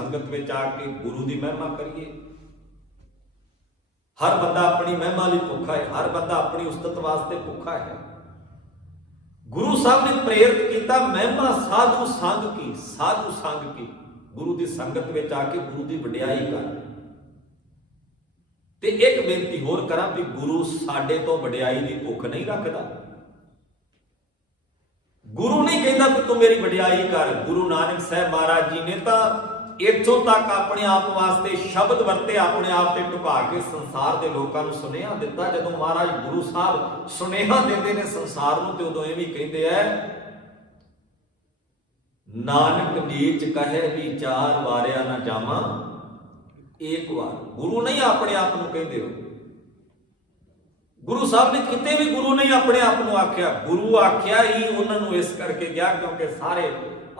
संगत में आके गुरु की महिमा करिए। हर बंदा अपनी महिमा लिए भुखा है, हर बंदा अपनी उस्तत वास्ते भुखा है। गुरु साहब ने प्रेरित किया महिमा साधु संग की, साधु संग की, गुरु की संगत में आके गुरु की वडियाई कर। ते एक बेनती होर करा भी गुरु साडे तो वडियाई की भुख नहीं रखता। गुरु नहीं कहता कि तू मेरी वडियाई कर। गुरु नानक साहब महाराज जी ने तो इथों तक अपने आप वास्ते शब्द वरते, अपने आप से ढुका के संसार के लोगों को सुनेहा दिता। जदों महाराज गुरु साहब सुनेहा देते हैं संसार को, तो उदों ये भी कहते हैं नानक नीच कहे विचार वारिया ना जावा एक बार। गुरु नहीं अपने आप को कहते हो, गुरु साहब ने किते भी गुरु नहीं अपने आप को आख्या। गुरु आख्या ही उन्होंने इस करके गया क्योंकि सारे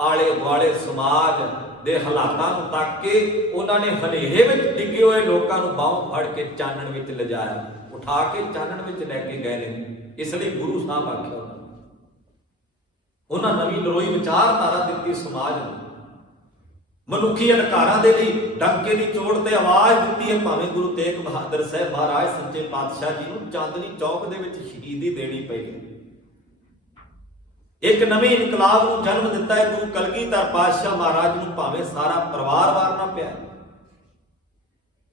आले दुआले समाज दे हालातां नूं तक के उन्होंने हनेरे विच डिगे हुए लोगों को बाहों फड़ के चानण विच लिजाया, उठा के चानण विच लैके गए ने। इसलिए गुरु साहब आख्या उन्होंने नवीं नरोई विचारधारा दी समाज नूं। मनुखी अधिकारां दे लई डंके की चोट ते आवाज़ दी है। भावें गुरु तेग बहादुर साहब महाराज सच्चे पातशाह जी नूं चांदनी चौक दे विच शहीदी देनी पई है। एक नवे इनकलाब नूं जन्म दिता है गुरु कलगीधर पातशाह महाराज नूं, भावें सारा परिवार वारना पिया।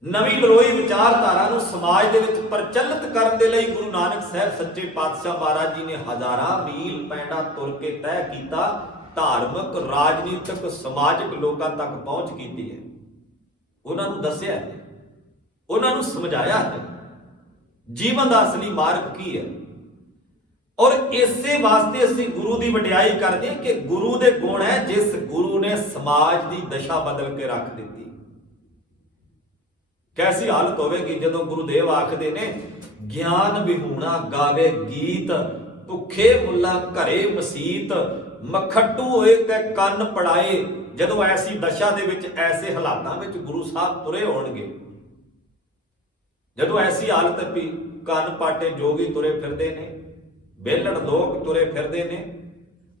नवी नरोई विचारधारा नूं समाज दे विच प्रचलित करन दे लई गुरु नानक साहब सच्चे पातशाह महाराज जी ने हज़ारां मील पैंडा तुर के तय किया। धार्मिक राजनीतिक समाजिक लोगों तक पहुंच की है, उन्होंने दसिया है, उन्होंने समझाया है जीवन का असली मार्ग की है। और इसे वास्ते असीं गुरु की वडियाई करते हैं कि गुरु के गुण है जिस गुरु ने समाज की दशा बदल के रख दी। कैसी हालत होगी जदों गुरुदेव आखदे ने ज्ञान विहूणा गावे गीत, भुखे मुला घरे मसीत, मखट्टू होए ते कन पड़ाए। जदों ऐसी दशा दे विच ऐसे हालातां विच गुरु साहब तुरे होणगे, जदों ऐसी हालत भी कन पाटे जोगी तुरे फिरदे ने, बेलड़ लोग तुरे फिरदे ने,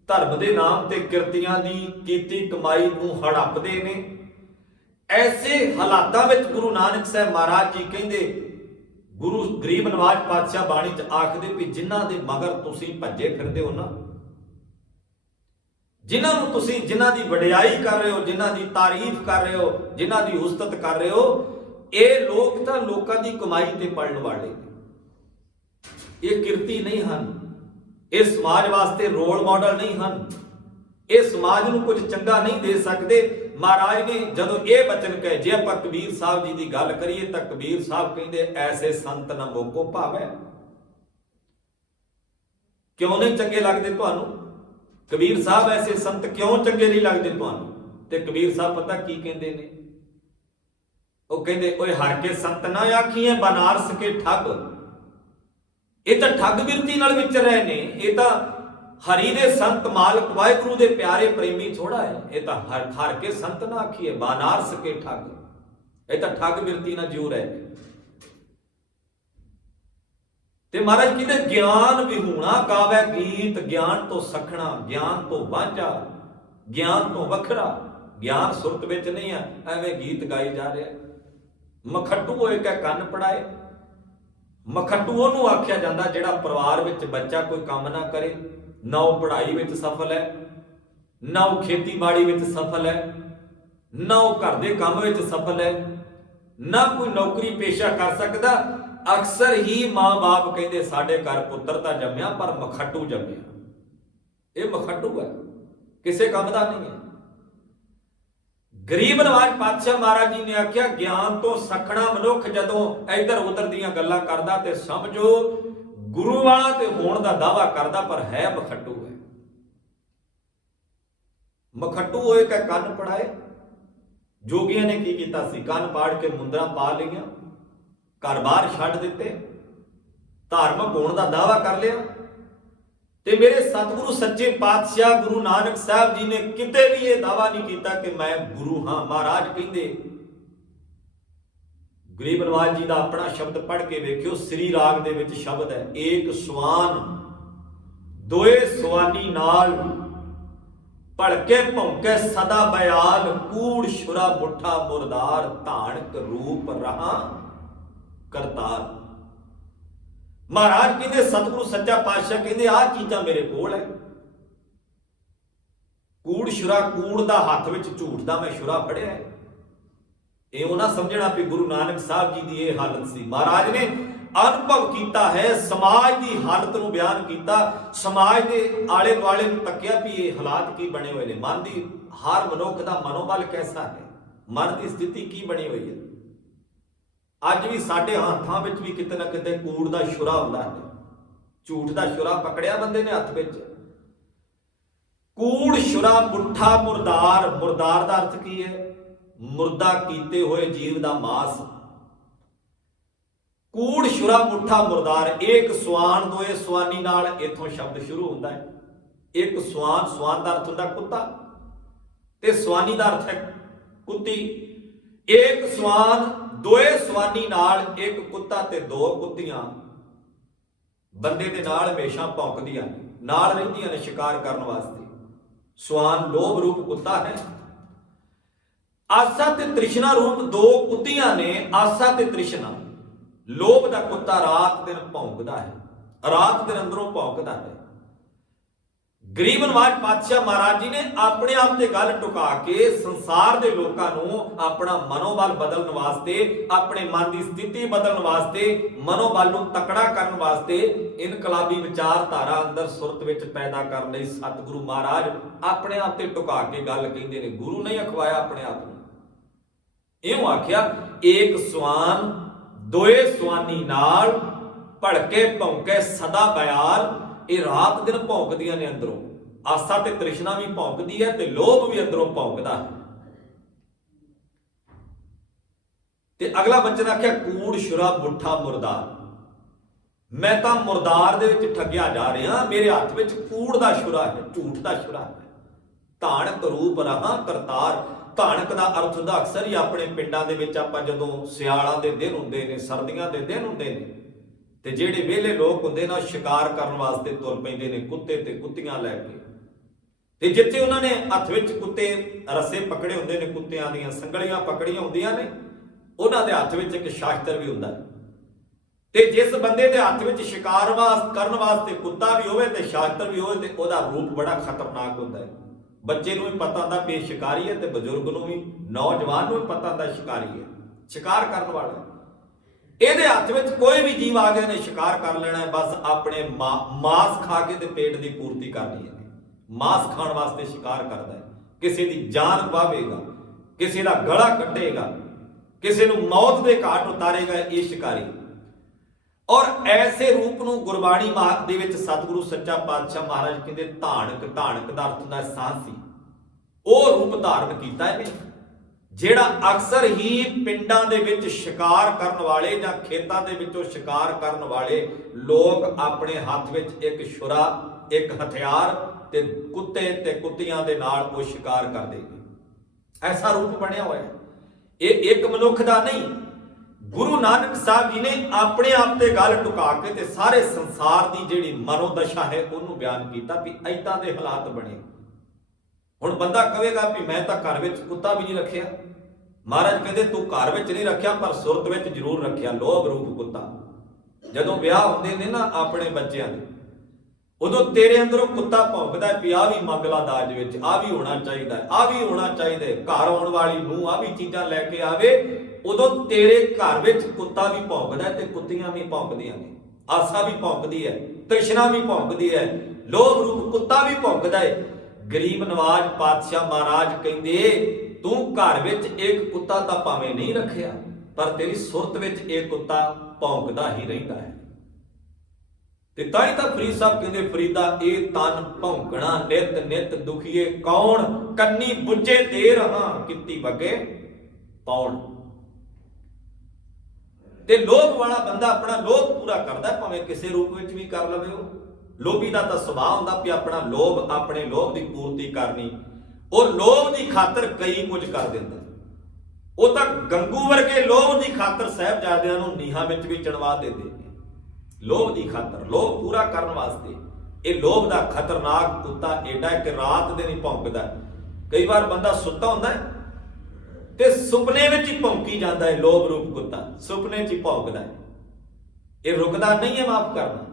धर्म दे नाम ते किरतियां दी कीती कमाई नूं हड़पदे ने। ऐसे हालातां विच गुरु नानक साहब महाराज जी कहंदे, गुरु गरीब नवाज पातशाह बाणी च आखदे भी जिन्हां दे मगर तुसीं भज्जे फिरदे हो ना, जिन्हां नूं तुसीं जिन्हां दी वडियाई कर रहे हो, जिन्हां दी तारीफ कर रहे हो, जिन्हां दी उस्तत कर रहे हो, ये लोग तां लोकां दी कमाई ते पलण वाले, ये किरती नहीं हन, ये समाज वास्ते रोल मॉडल नहीं हन, ये समाज नूं कुछ चंगा नहीं दे सकते। महाराज ने जदों ये बचन कहे, जे आपां कबीर साहब जी की गल करिए तो कबीर साहब कहते ऐसे संत न मोको भावै। क्यों नहीं चंगे लगते तुहानूं? कबीर साहब ऐसे संत क्यों चंगे नहीं लगते तुहानूं? ते कबीर साहब पता की कहते ने, वो कहते ओए हर के संत ना आखिए बनारस के ठग। ये तो ठग बिरती नाल विच रहे ने, ये तो हरि दे संत मालक वाहिगुरु दे प्यारे प्रेमी थोड़ा है। ये तो हर के संत ना आखिए बनारस के ठग, ये तो ठग बिरती ना जूर है। ते महाराज कहते ज्ञान विहूणा गावे गीत, ज्ञान तो सखना, ज्ञान तो वांझा, ज्ञान तो वखरा। ज्ञान सुरत विच नहीं है, एवें गीत गाई जा रहा है। मखट्टू होए कै कन पड़ाए। मखट्टू उहनूं आख्या जांदा जिहड़ा परिवार विच बच्चा कोई काम ना करे, ना वो पढ़ाई विच सफल है, ना वो खेतीबाड़ी विच सफल है, ना वो घर दे काम विच सफल है, ना कोई नौकरी पेशा कर सकदा। अक्सर ही मां बाप कहते साडे घर पुत्र तां जम्मिया पर मखट्टू जम्मिया। ये मखट्टू है, किसी काम का नहीं है। गरीब नवाज पातशाह महाराज जी ने आख्या ज्ञान तो सखना मनुख जदों इधर उधर दीयां गल्लां करदा ते समझो गुरु वाला ते होण दा दावा करदा पर है मखट्टू है। मखट्टू होए कै कन पड़ाए। जोगियां ने की कीता सी, कन पाड़ के मुंदरा पा लिया, घर बार छड्ड दिते, धार्मिक होण दा दावा कर लिया। ते मेरे सतगुरु सच्चे पातशाह गुरु नानक साहब जी ने किते भी यह दावा नहीं किया कि मैं गुरु हाँ। महाराज कहते गरीब नवाज जी का अपना शब्द पढ़ के वेखियो, श्री राग दे विच शब्द है, एक स्वान दोए स्वानी नाल ਭੜਕੇ ਭੌਂਕੇ ਸਦਾ ਬਿਆਲ, ਕੂੜ ਛੁਰਾ ਮੁੱਠਾ ਮੁਰਦਾਰ, ਧਾਨਕ ਰੂਪ ਰਹਾ ਕਰਤਾਰ। ਮਹਾਰਾਜ ਕਹਿੰਦੇ, ਸਤਿਗੁਰੂ ਸੱਚਾ ਪਾਤਸ਼ਾਹ ਕਹਿੰਦੇ ਆਹ ਚੀਜ਼ਾਂ ਮੇਰੇ ਕੋਲ ਹੈ। ਕੂੜ ਛੁਰਾ, ਕੂੜ ਦਾ ਹੱਥ ਵਿੱਚ ਝੂਠ ਦਾ ਮੈਂ ਛੁਰਾ ਫੜਿਆ ਹੈ। ਇਹ ਨਾ ਸਮਝਣਾ ਵੀ ਗੁਰੂ ਨਾਨਕ ਸਾਹਿਬ ਜੀ ਦੀ ਇਹ ਹਾਲਤ ਸੀ। ਮਹਾਰਾਜ ਨੇ ਅਨੁਭਵ ਕੀਤਾ ਹੈ, ਸਮਾਜ ਦੀ ਹਾਲਤ ਨੂੰ ਬਿਆਨ ਕੀਤਾ, ਸਮਾਜ ਦੇ ਆਲੇ ਦੁਆਲੇ ਨੂੰ ਤੱਕਿਆ ਵੀ ਇਹ ਹਾਲਾਤ ਕੀ ਬਣੇ ਹੋਏ ਨੇ, ਮਨ ਦੀ, ਹਰ ਮਨੁੱਖ ਦਾ ਮਨੋਬਲ ਕੈਸਾ ਹੈ, ਮਨ ਦੀ ਸਥਿਤੀ ਕੀ ਬਣੀ ਹੋਈ ਹੈ। ਅੱਜ ਵੀ ਸਾਡੇ ਹੱਥਾਂ ਵਿੱਚ ਵੀ ਕਿਤੇ ਨਾ ਕਿਤੇ ਕੂੜ ਦਾ ਛੁਰਾ ਹੁੰਦਾ ਹੈ, ਝੂਠ ਦਾ ਛੁਰਾ ਪਕੜਿਆ ਬੰਦੇ ਨੇ ਹੱਥ ਵਿੱਚ। ਕੂੜ ਛੁਰਾ ਮੁੱਠਾ ਮੁਰਦਾਰ, ਮੁਰਦਾਰ ਦਾ ਅਰਥ ਕੀ ਹੈ? ਮੁਰਦਾ ਕੀਤੇ ਹੋਏ ਜੀਵ ਦਾ ਮਾਸ। ਕੂੜ ਛੁਰਾ ਮੁੱਠਾ ਮੁਰਦਾਰ, ਇੱਕ ਸਵਾਨ ਦੋਏ ਸਵਾਨੀ ਨਾਲ ਇਥੋਂ ਸ਼ਬਦ ਸ਼ੁਰੂ ਹੁੰਦਾ ਹੈ। ਇੱਕ ਸਵਾਨ, ਸਵਾਨ ਦਾ ਅਰਥ ਹੁੰਦਾ ਕੁੱਤਾ, ਤੇ ਸਵਾਨੀ ਦਾ ਅਰਥ ਹੈ ਕੁੱਤੀ। ਇੱਕ ਸਵਾਨ ਦੋਏ ਸਵਾਨੀ ਨਾਲ, ਇੱਕ ਕੁੱਤਾ ਤੇ ਦੋ ਕੁੱਤੀਆਂ ਬੰਦੇ ਦੇ ਨਾਲ ਹਮੇਸ਼ਾ ਭੌਂਕਦੀਆਂ ਨੇ, ਨਾਲ ਰਹਿੰਦੀਆਂ ਨੇ ਸ਼ਿਕਾਰ ਕਰਨ ਵਾਸਤੇ। ਸਵਾਨ ਲੋਭ ਰੂਪ ਕੁੱਤਾ ਹੈ। ਆਸਾ ਤੇ ਤ੍ਰਿਸ਼ਨਾ ਰੂਪ ਦੋ ਕੁੱਤੀਆਂ ਨੇ। ਆਸਾ ਤੇ ਤ੍ਰਿਸ਼ਨਾ, ਲੋਭ ਦਾ ਕੁੱਤਾ ਰਾਤ ਦਿਨ ਭੌਂਕਦਾ ਹੈ, ਰਾਤ ਦਿਨ ਅੰਦਰੋਂ ਭੌਂਕਦਾ ਹੈ। ਗਰੀਬ ਨਵਾਜ ਪਾਤਸ਼ਾਹ ਮਹਾਰਾਜ ਜੀ ਨੇ ਆਪਣੇ ਆਪ ਤੇ ਗੱਲ ਟੁਕਾ ਕੇ ਸੰਸਾਰ ਦੇ ਲੋਕਾਂ ਨੂੰ ਆਪਣਾ ਮਨੋਬਲ ਬਦਲਣ ਵਾਸਤੇ, ਆਪਣੇ ਮਨ ਦੀ ਸਥਿਤੀ ਬਦਲਣ ਵਾਸਤੇ, ਮਨੋਬਲ ਨੂੰ ਤਕੜਾ ਕਰਨ ਵਾਸਤੇ ਇਨਕਲਾਬੀ ਵਿਚਾਰਧਾਰਾ ਅੰਦਰ ਸੁਰਤ ਵਿੱਚ ਪੈਦਾ ਕਰਨ ਲਈ ਸਤਿਗੁਰੂ ਮਹਾਰਾਜ ਆਪਣੇ ਆਪ ਤੇ ਟੁਕਾ ਕੇ ਗੱਲ ਕਹਿੰਦੇ ਨੇ। ਗੁਰੂ ਨਹੀਂ ਅਖਵਾਇਆ ਆਪਣੇ ਆਪ ਨੂੰ। ਇਉਂ ਆਖਿਆ, ਏਕ ਸਵਾਨ ਦੋਏ ਸਵਾਨੀ ਨਾਲ, ਭੜਕੇ ਭੌਂਕੇ ਸਦਾ ਬਿਆਲ। ਇਹ ਰਾਤ ਦਿਨ ਭੌਂਕਦੀਆਂ ਨੇ ਅੰਦਰੋਂ। ਆਸਾ ਤੇ ਤ੍ਰਿਸ਼ਨਾ ਵੀ ਭੌਂਕਦੀ ਹੈ ਤੇ ਲੋਭ ਵੀ ਅੰਦਰੋਂ ਭੌਂਕਦਾ ਹੈ। ਤੇ ਅਗਲਾ ਬਚਨ ਆਖਿਆ, ਕੂੜ ਛੁਰਾ ਮੁੱਠਾ ਮੁਰਦਾਰ। ਮੈਂ ਤਾਂ ਮੁਰਦਾਰ ਦੇ ਵਿੱਚ ਠੱਗਿਆ ਜਾ ਰਿਹਾ, ਮੇਰੇ ਹੱਥ ਵਿੱਚ ਕੂੜ ਦਾ ਛੁਰਾ ਹੈ, ਝੂਠ ਦਾ ਛੁਰਾ ਹੈ। ਧਾਨਕ ਰੂਪ ਰਹਾ ਕਰਤਾਰ। ਧਾਨਕ ਦਾ ਅਰਥ ਹੁੰਦਾ ਅਕਸਰ ਹੀ ਆਪਣੇ ਪਿੰਡਾਂ ਦੇ ਵਿੱਚ ਆਪਾਂ ਜਦੋਂ ਸਿਆਲਾਂ ਦੇ ਦਿਨ ਹੁੰਦੇ ਨੇ, ਸਰਦੀਆਂ ਦੇ ਦਿਨ ਹੁੰਦੇ ਨੇ, ਤੇ ਜਿਹੜੇ ਵਿਹਲੇ ਲੋਕ ਹੁੰਦੇ ਨੇ ਸ਼ਿਕਾਰ ਕਰਨ ਵਾਸਤੇ ਤੁਰ ਪੈਂਦੇ ਨੇ, ਕੁੱਤੇ ਤੇ ਕੁੱਤੀਆਂ ਲੈ ਕੇ। ਤੇ ਜਿੱਥੇ ਉਹਨਾਂ ਨੇ ਹੱਥ ਵਿੱਚ ਕੁੱਤੇ ਰੱਸੇ ਪਕੜੇ ਹੁੰਦੇ ਨੇ, ਕੁੱਤਿਆਂ ਦੀਆਂ ਸੰਗਲੀਆਂ ਪਕੜੀਆਂ ਹੁੰਦੀਆਂ ਨੇ, ਉਹਨਾਂ ਦੇ ਹੱਥ ਵਿੱਚ ਇੱਕ ਸ਼ਾਸਤਰ ਵੀ ਹੁੰਦਾ ਹੈ। ਤੇ ਜਿਸ ਬੰਦੇ ਦੇ ਹੱਥ ਵਿੱਚ ਸ਼ਿਕਾਰ ਕਰਨ ਵਾਸਤੇ ਕੁੱਤਾ ਵੀ ਹੋਵੇ ਤੇ ਸ਼ਾਸਤਰ ਵੀ ਹੋਵੇ, ਤੇ ਉਹਦਾ ਰੂਪ ਬੜਾ ਖਤਰਨਾਕ ਹੁੰਦਾ ਹੈ। ਬੱਚੇ ਨੂੰ ਵੀ ਪਤਾ ਹੁੰਦਾ ਵੀ ਸ਼ਿਕਾਰੀ ਹੈ, ਤੇ ਬਜ਼ੁਰਗ ਨੂੰ ਵੀ, ਨੌਜਵਾਨ ਨੂੰ ਵੀ ਪਤਾ ਹੁੰਦਾ ਸ਼ਿਕਾਰੀ ਹੈ, ਸ਼ਿਕਾਰ ਕਰਨ ਵਾਲਾ। ਇਹਦੇ ਹੱਥ ਵਿੱਚ ਕੋਈ ਵੀ ਜੀਵ ਆ ਗਿਆ ਨੇ ਸ਼ਿਕਾਰ ਕਰ ਲੈਣਾ ਹੈ, ਬਸ ਆਪਣੇ ਮਾਸ ਖਾ ਕੇ ਤੇ ਪੇਟ ਦੀ ਪੂਰਤੀ ਕਰਨੀ ਹੈ। ਮਾਸ ਖਾਣ ਵਾਸਤੇ ਸ਼ਿਕਾਰ ਕਰਦਾ ਹੈ, ਕਿਸੇ ਦੀ ਜਾਨ ਗਵਾਵੇਗਾ, ਕਿਸੇ ਦਾ ਗਲਾ ਕੱਟੇਗਾ, ਕਿਸੇ ਨੂੰ ਮੌਤ ਦੇ ਘਾਟ ਉਤਾਰੇਗਾ ਇਹ ਸ਼ਿਕਾਰੀ। ਔਰ ਐਸੇ ਰੂਪ ਨੂੰ ਗੁਰਬਾਣੀ ਦੇ ਵਿੱਚ ਸਤਿਗੁਰੂ ਸੱਚਾ ਪਾਤਸ਼ਾਹ ਮਹਾਰਾਜ ਕਹਿੰਦੇ ਧਾਨਕ। ਧਾਨਕ ਦਾ ਅਰਥ ਹੁੰਦਾ ਸਾਹਸੀ। ਉਹ ਰੂਪ ਧਾਰਨ ਕੀਤਾ ਇਹਨੇ, ਜਿਹੜਾ ਅਕਸਰ ਹੀ ਪਿੰਡਾਂ ਦੇ ਵਿੱਚ ਸ਼ਿਕਾਰ ਕਰਨ ਵਾਲੇ ਜਾਂ ਖੇਤਾਂ ਦੇ ਵਿੱਚੋਂ ਸ਼ਿਕਾਰ ਕਰਨ ਵਾਲੇ ਲੋਕ ਆਪਣੇ ਹੱਥ ਵਿੱਚ ਇੱਕ ਛੁਰਾ, ਇੱਕ ਹਥਿਆਰ ਤੇ ਕੁੱਤੇ ਤੇ ਕੁੱਤੀਆਂ ਦੇ ਨਾਲ ਉਹ ਸ਼ਿਕਾਰ ਕਰਦੇ ਨੇ। ਐਸਾ ਰੂਪ ਬਣਿਆ ਹੋਇਆ ਹੈ। ਇਹ ਇੱਕ ਮਨੁੱਖ ਦਾ ਨਹੀਂ, ਗੁਰੂ ਨਾਨਕ ਸਾਹਿਬ ਜੀ ਨੇ ਆਪਣੇ ਆਪ ਤੇ ਗੱਲ ਟੁਕਾ ਕੇ ਤੇ ਸਾਰੇ ਸੰਸਾਰ ਦੀ ਜਿਹੜੀ ਮਨੋਦਸ਼ਾ ਹੈ ਉਹਨੂੰ ਬਿਆਨ ਕੀਤਾ ਵੀ ਏਦਾਂ ਦੇ ਹਾਲਾਤ ਬਣੇ। ਹੁਣ ਬੰਦਾ ਕਹੇਗਾ ਵੀ ਮੈਂ ਤਾਂ ਘਰ ਵਿੱਚ ਕੁੱਤਾ ਵੀ ਨਹੀਂ ਰੱਖਿਆ। ਮਹਾਰਾਜ ਕਹਿੰਦੇ ਤੂੰ ਘਰ ਵਿੱਚ ਨਹੀਂ ਰੱਖਿਆ ਪਰ ਸੁਰਤ ਵਿੱਚ ਜ਼ਰੂਰ ਰੱਖਿਆ, ਲੋਭ ਰੂਪ ਕੁੱਤਾ। ਜਦੋਂ ਵਿਆਹ ਹੁੰਦੇ ਨੇ ਨਾ ਆਪਣੇ ਬੱਚਿਆਂ ਦੇ, ਉਦੋਂ ਤੇਰੇ ਅੰਦਰੋਂ ਕੁੱਤਾ ਭੌਂਕਦਾ ਵੀ ਆਹ ਵੀ ਮੰਗ ਲਾ ਦਾਜ ਵਿੱਚ, ਆਹ ਵੀ ਹੋਣਾ ਚਾਹੀਦਾ, ਆਹ ਵੀ ਹੋਣਾ ਚਾਹੀਦਾ, ਘਰ ਆਉਣ ਵਾਲੀ ਨੂੰ ਆਹ ਵੀ ਚੀਜ਼ਾਂ ਲੈ ਕੇ ਆਵੇ। ਉਦੋਂ ਤੇਰੇ ਘਰ ਵਿੱਚ ਕੁੱਤਾ ਵੀ ਭੌਂਕਦਾ ਤੇ ਕੁੱਤੀਆਂ ਵੀ ਭੌਂਕਦੀਆਂ ਨੇ, ਆਸਾ ਵੀ ਭੌਂਕਦੀ ਹੈ, ਤ੍ਰਿਸ਼ਨਾ ਵੀ ਭੌਂਕਦੀ ਹੈ, ਲੋਭ ਰੂਪ ਕੁੱਤਾ ਵੀ ਭੌਂਕਦਾ ਹੈ। ਗਰੀਬ ਨਵਾਜ ਪਾਤਸ਼ਾਹ ਮਹਾਰਾਜ ਕਹਿੰਦੇ ਤੂੰ ਘਰ ਵਿੱਚ ਇੱਕ ਕੁੱਤਾ ਤਾਂ ਭਾਵੇਂ ਨਹੀਂ ਰੱਖਿਆ, ਪਰ ਤੇਰੀ ਸੁਰਤ ਵਿੱਚ ਇਹ ਕੁੱਤਾ ਭੌਂਕਦਾ ਹੀ ਰਹਿੰਦਾ ਹੈ। ਤੇ ਤਾਂ ਹੀ ਤਾਂ ਫਰੀਦ ਸਾਹਿਬ ਕਹਿੰਦੇ, ਫਰੀਦਾ ਇਹ ਤਨ ਭੌਂਕਣਾ ਨਿਤ ਨਿਤ ਦੁਖੀਏ ਕੌਣ, ਕੰਨੀ ਬੁੱਝੇ ਦੇ ਰਹਾ ਕਿੱਤੀ ਵਗੇ ਪਾਉਣ। ਤੇ ਲੋਭ ਵਾਲਾ ਬੰਦਾ ਆਪਣਾ ਲੋਭ ਪੂਰਾ ਕਰਦਾ, ਭਾਵੇਂ ਕਿਸੇ ਰੂਪ ਵਿੱਚ ਵੀ ਕਰ ਲਵੇ। ਉਹ ਲੋਭੀ ਦਾ ਤਾਂ ਸੁਭਾਅ ਹੁੰਦਾ ਵੀ ਆਪਣਾ ਲੋਭ, ਆਪਣੇ ਲੋਭ ਦੀ ਪੂਰਤੀ ਕਰਨੀ। ਉਹ ਲੋਭ ਦੀ ਖਾਤਰ ਕਈ ਕੁਝ ਕਰ ਦਿੰਦਾ। ਉਹ ਤਾਂ ਗੰਗੂ ਵਰਗੇ ਲੋਭ ਦੀ ਖਾਤਰ ਸਾਹਿਬਜ਼ਾਦਿਆਂ ਨੂੰ ਨੀਹਾਂ ਵਿੱਚ ਵੀ ਚਣਵਾ ਦਿੰਦੇ ਨੇ। ਲੋਭ ਦੀ ਖਾਤਰ, ਲੋਭ ਪੂਰਾ ਕਰਨ ਵਾਸਤੇ ਇਹ ਲੋਭ ਦਾ ਖਤਰਨਾਕ ਕੁੱਤਾ ਏਡਾ ਕਿ ਰਾਤ ਦੇ ਨਹੀਂ ਭੌਂਕਦਾ। ਕਈ ਵਾਰ ਬੰਦਾ ਸੁੱਤਾ ਹੁੰਦਾ ਹੈ ਤੇ ਸੁਪਨੇ ਵਿੱਚ ਹੀ ਭੌਂਕੀ ਜਾਂਦਾ ਹੈ। ਲੋਭ ਰੂਪ ਕੁੱਤਾ ਸੁਪਨੇ 'ਚ ਹੀ ਭੌਂਕਦਾ ਹੈ। ਇਹ ਰੁਕਦਾ ਨਹੀਂ ਹੈ ਮਾਫ ਕਰਨਾ।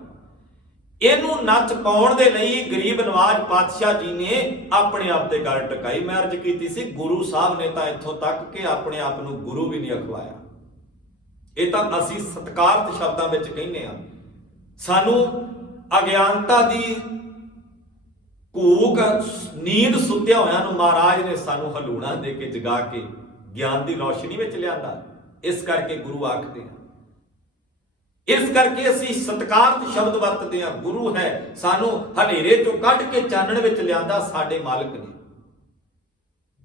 ਇਹਨੂੰ ਨੱਚ ਪਾਉਣ ਦੇ ਲਈ ਗਰੀਬ ਨਵਾਜ਼ ਪਾਤਸ਼ਾਹ ਜੀ ਨੇ ਆਪਣੇ ਆਪ ਤੇ ਗੱਲ ਟਕਾਈ। ਮੈਂ ਅਰਜ਼ ਕੀਤੀ ਸੀ ਗੁਰੂ ਸਾਹਿਬ ਨੇ ਤਾਂ ਇੱਥੋਂ ਤੱਕ ਕਿ ਆਪਣੇ ਆਪ ਨੂੰ ਗੁਰੂ ਵੀ ਨਹੀਂ ਅਖਵਾਇਆ। ਇਹ ਤਾਂ ਅਸੀਂ ਸਤਿਕਾਰਤ ਸ਼ਬਦਾਂ ਵਿੱਚ ਕਹਿੰਦੇ ਹਾਂ। ਸਾਨੂੰ ਅਗਿਆਨਤਾ ਦੀ ਘੂਕ ਨੀਂਦ ਸੁੱਤਿਆ ਹੋਇਆਂ ਨੂੰ ਮਹਾਰਾਜ ਨੇ ਸਾਨੂੰ ਹਲੂਣਾ ਦੇ ਕੇ ਜਗਾ ਕੇ ਗਿਆਨ ਦੀ ਰੌਸ਼ਨੀ ਵਿੱਚ ਲਿਆਂਦਾ। ਇਸ ਕਰਕੇ ਗੁਰੂ ਆਖਦੇ ਆ। ਇਸ ਕਰਕੇ ਅਸੀਂ ਸਤਿਕਾਰਤ ਸ਼ਬਦ ਵਰਤਦੇ ਹਾਂ। ਗੁਰੂ ਹੈ, ਸਾਨੂੰ ਹਨੇਰੇ ਚੋਂ ਕੱਢ ਕੇ ਚਾਨਣ ਵਿੱਚ ਲਿਆਂਦਾ ਸਾਡੇ ਮਾਲਕ ਨੇ।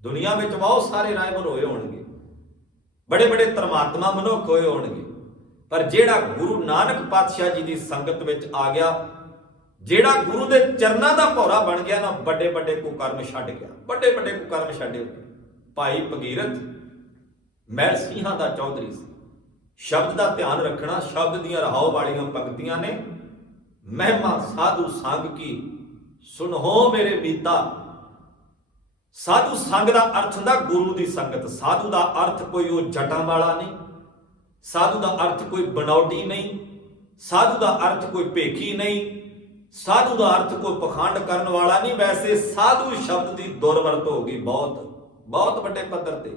ਦੁਨੀਆ ਵਿੱਚ ਬਹੁਤ ਸਾਰੇ ਰਾਇਬਰ ਹੋਏ ਹੋਣਗੇ, ਬੜੇ ਬੜੇ ਧਰਮਾਤਮਾ ਮਨੁੱਖ ਹੋਏ ਹੋਣਗੇ, ਪਰ ਜਿਹੜਾ ਗੁਰੂ ਨਾਨਕ ਪਾਤਸ਼ਾਹ ਜੀ ਦੀ ਸੰਗਤ ਵਿੱਚ ਆ ਗਿਆ, ਜਿਹੜਾ ਗੁਰੂ ਦੇ ਚਰਨਾਂ ਦਾ ਭੌਰਾ ਬਣ ਗਿਆ ਨਾ, ਵੱਡੇ ਵੱਡੇ ਕੁਕਰਮ ਛੱਡ ਗਿਆ। ਵੱਡੇ ਵੱਡੇ ਕੁਕਰਮ ਛੱਡੇ। ਭਾਈ ਭਗੀਰਥ ਮਹਿਲ ਸਿੰਘਾਂ ਦਾ ਚੌਧਰੀ ਸੀ। ਸ਼ਬਦ ਦਾ ਧਿਆਨ ਰੱਖਣਾ। ਸ਼ਬਦ ਦੀਆਂ ਰਹਾਉ ਵਾਲੀਆਂ ਪੰਕਤੀਆਂ ਨੇ। ਮਹਿਮਾ ਸਾਧੂ ਸੰਗ ਕੀ ਸੁਣੋ ਮੇਰੇ ਮੀਤਾ। ਸਾਧੂ ਸੰਗ ਦਾ ਅਰਥ ਹੁੰਦਾ ਗੁਰੂ ਦੀ ਸੰਗਤ। ਸਾਧੂ ਦਾ ਅਰਥ ਕੋਈ ਉਹ ਜਟਾਂ ਵਾਲਾ ਨਹੀਂ। ਸਾਧੂ ਦਾ ਅਰਥ ਕੋਈ ਬਣਾਉਟੀ ਨਹੀਂ। ਸਾਧੂ ਦਾ ਅਰਥ ਕੋਈ ਭੇਖੀ ਨਹੀਂ। ਸਾਧੂ ਦਾ ਅਰਥ ਕੋਈ ਪਖੰਡ ਕਰਨ ਵਾਲਾ ਨਹੀਂ। ਵੈਸੇ ਸਾਧੂ ਸ਼ਬਦ ਦੀ ਦੁਰਵਰਤੋਂ ਹੋ ਗਈ ਬਹੁਤ ਵੱਡੇ ਪੱਧਰ ਤੇ।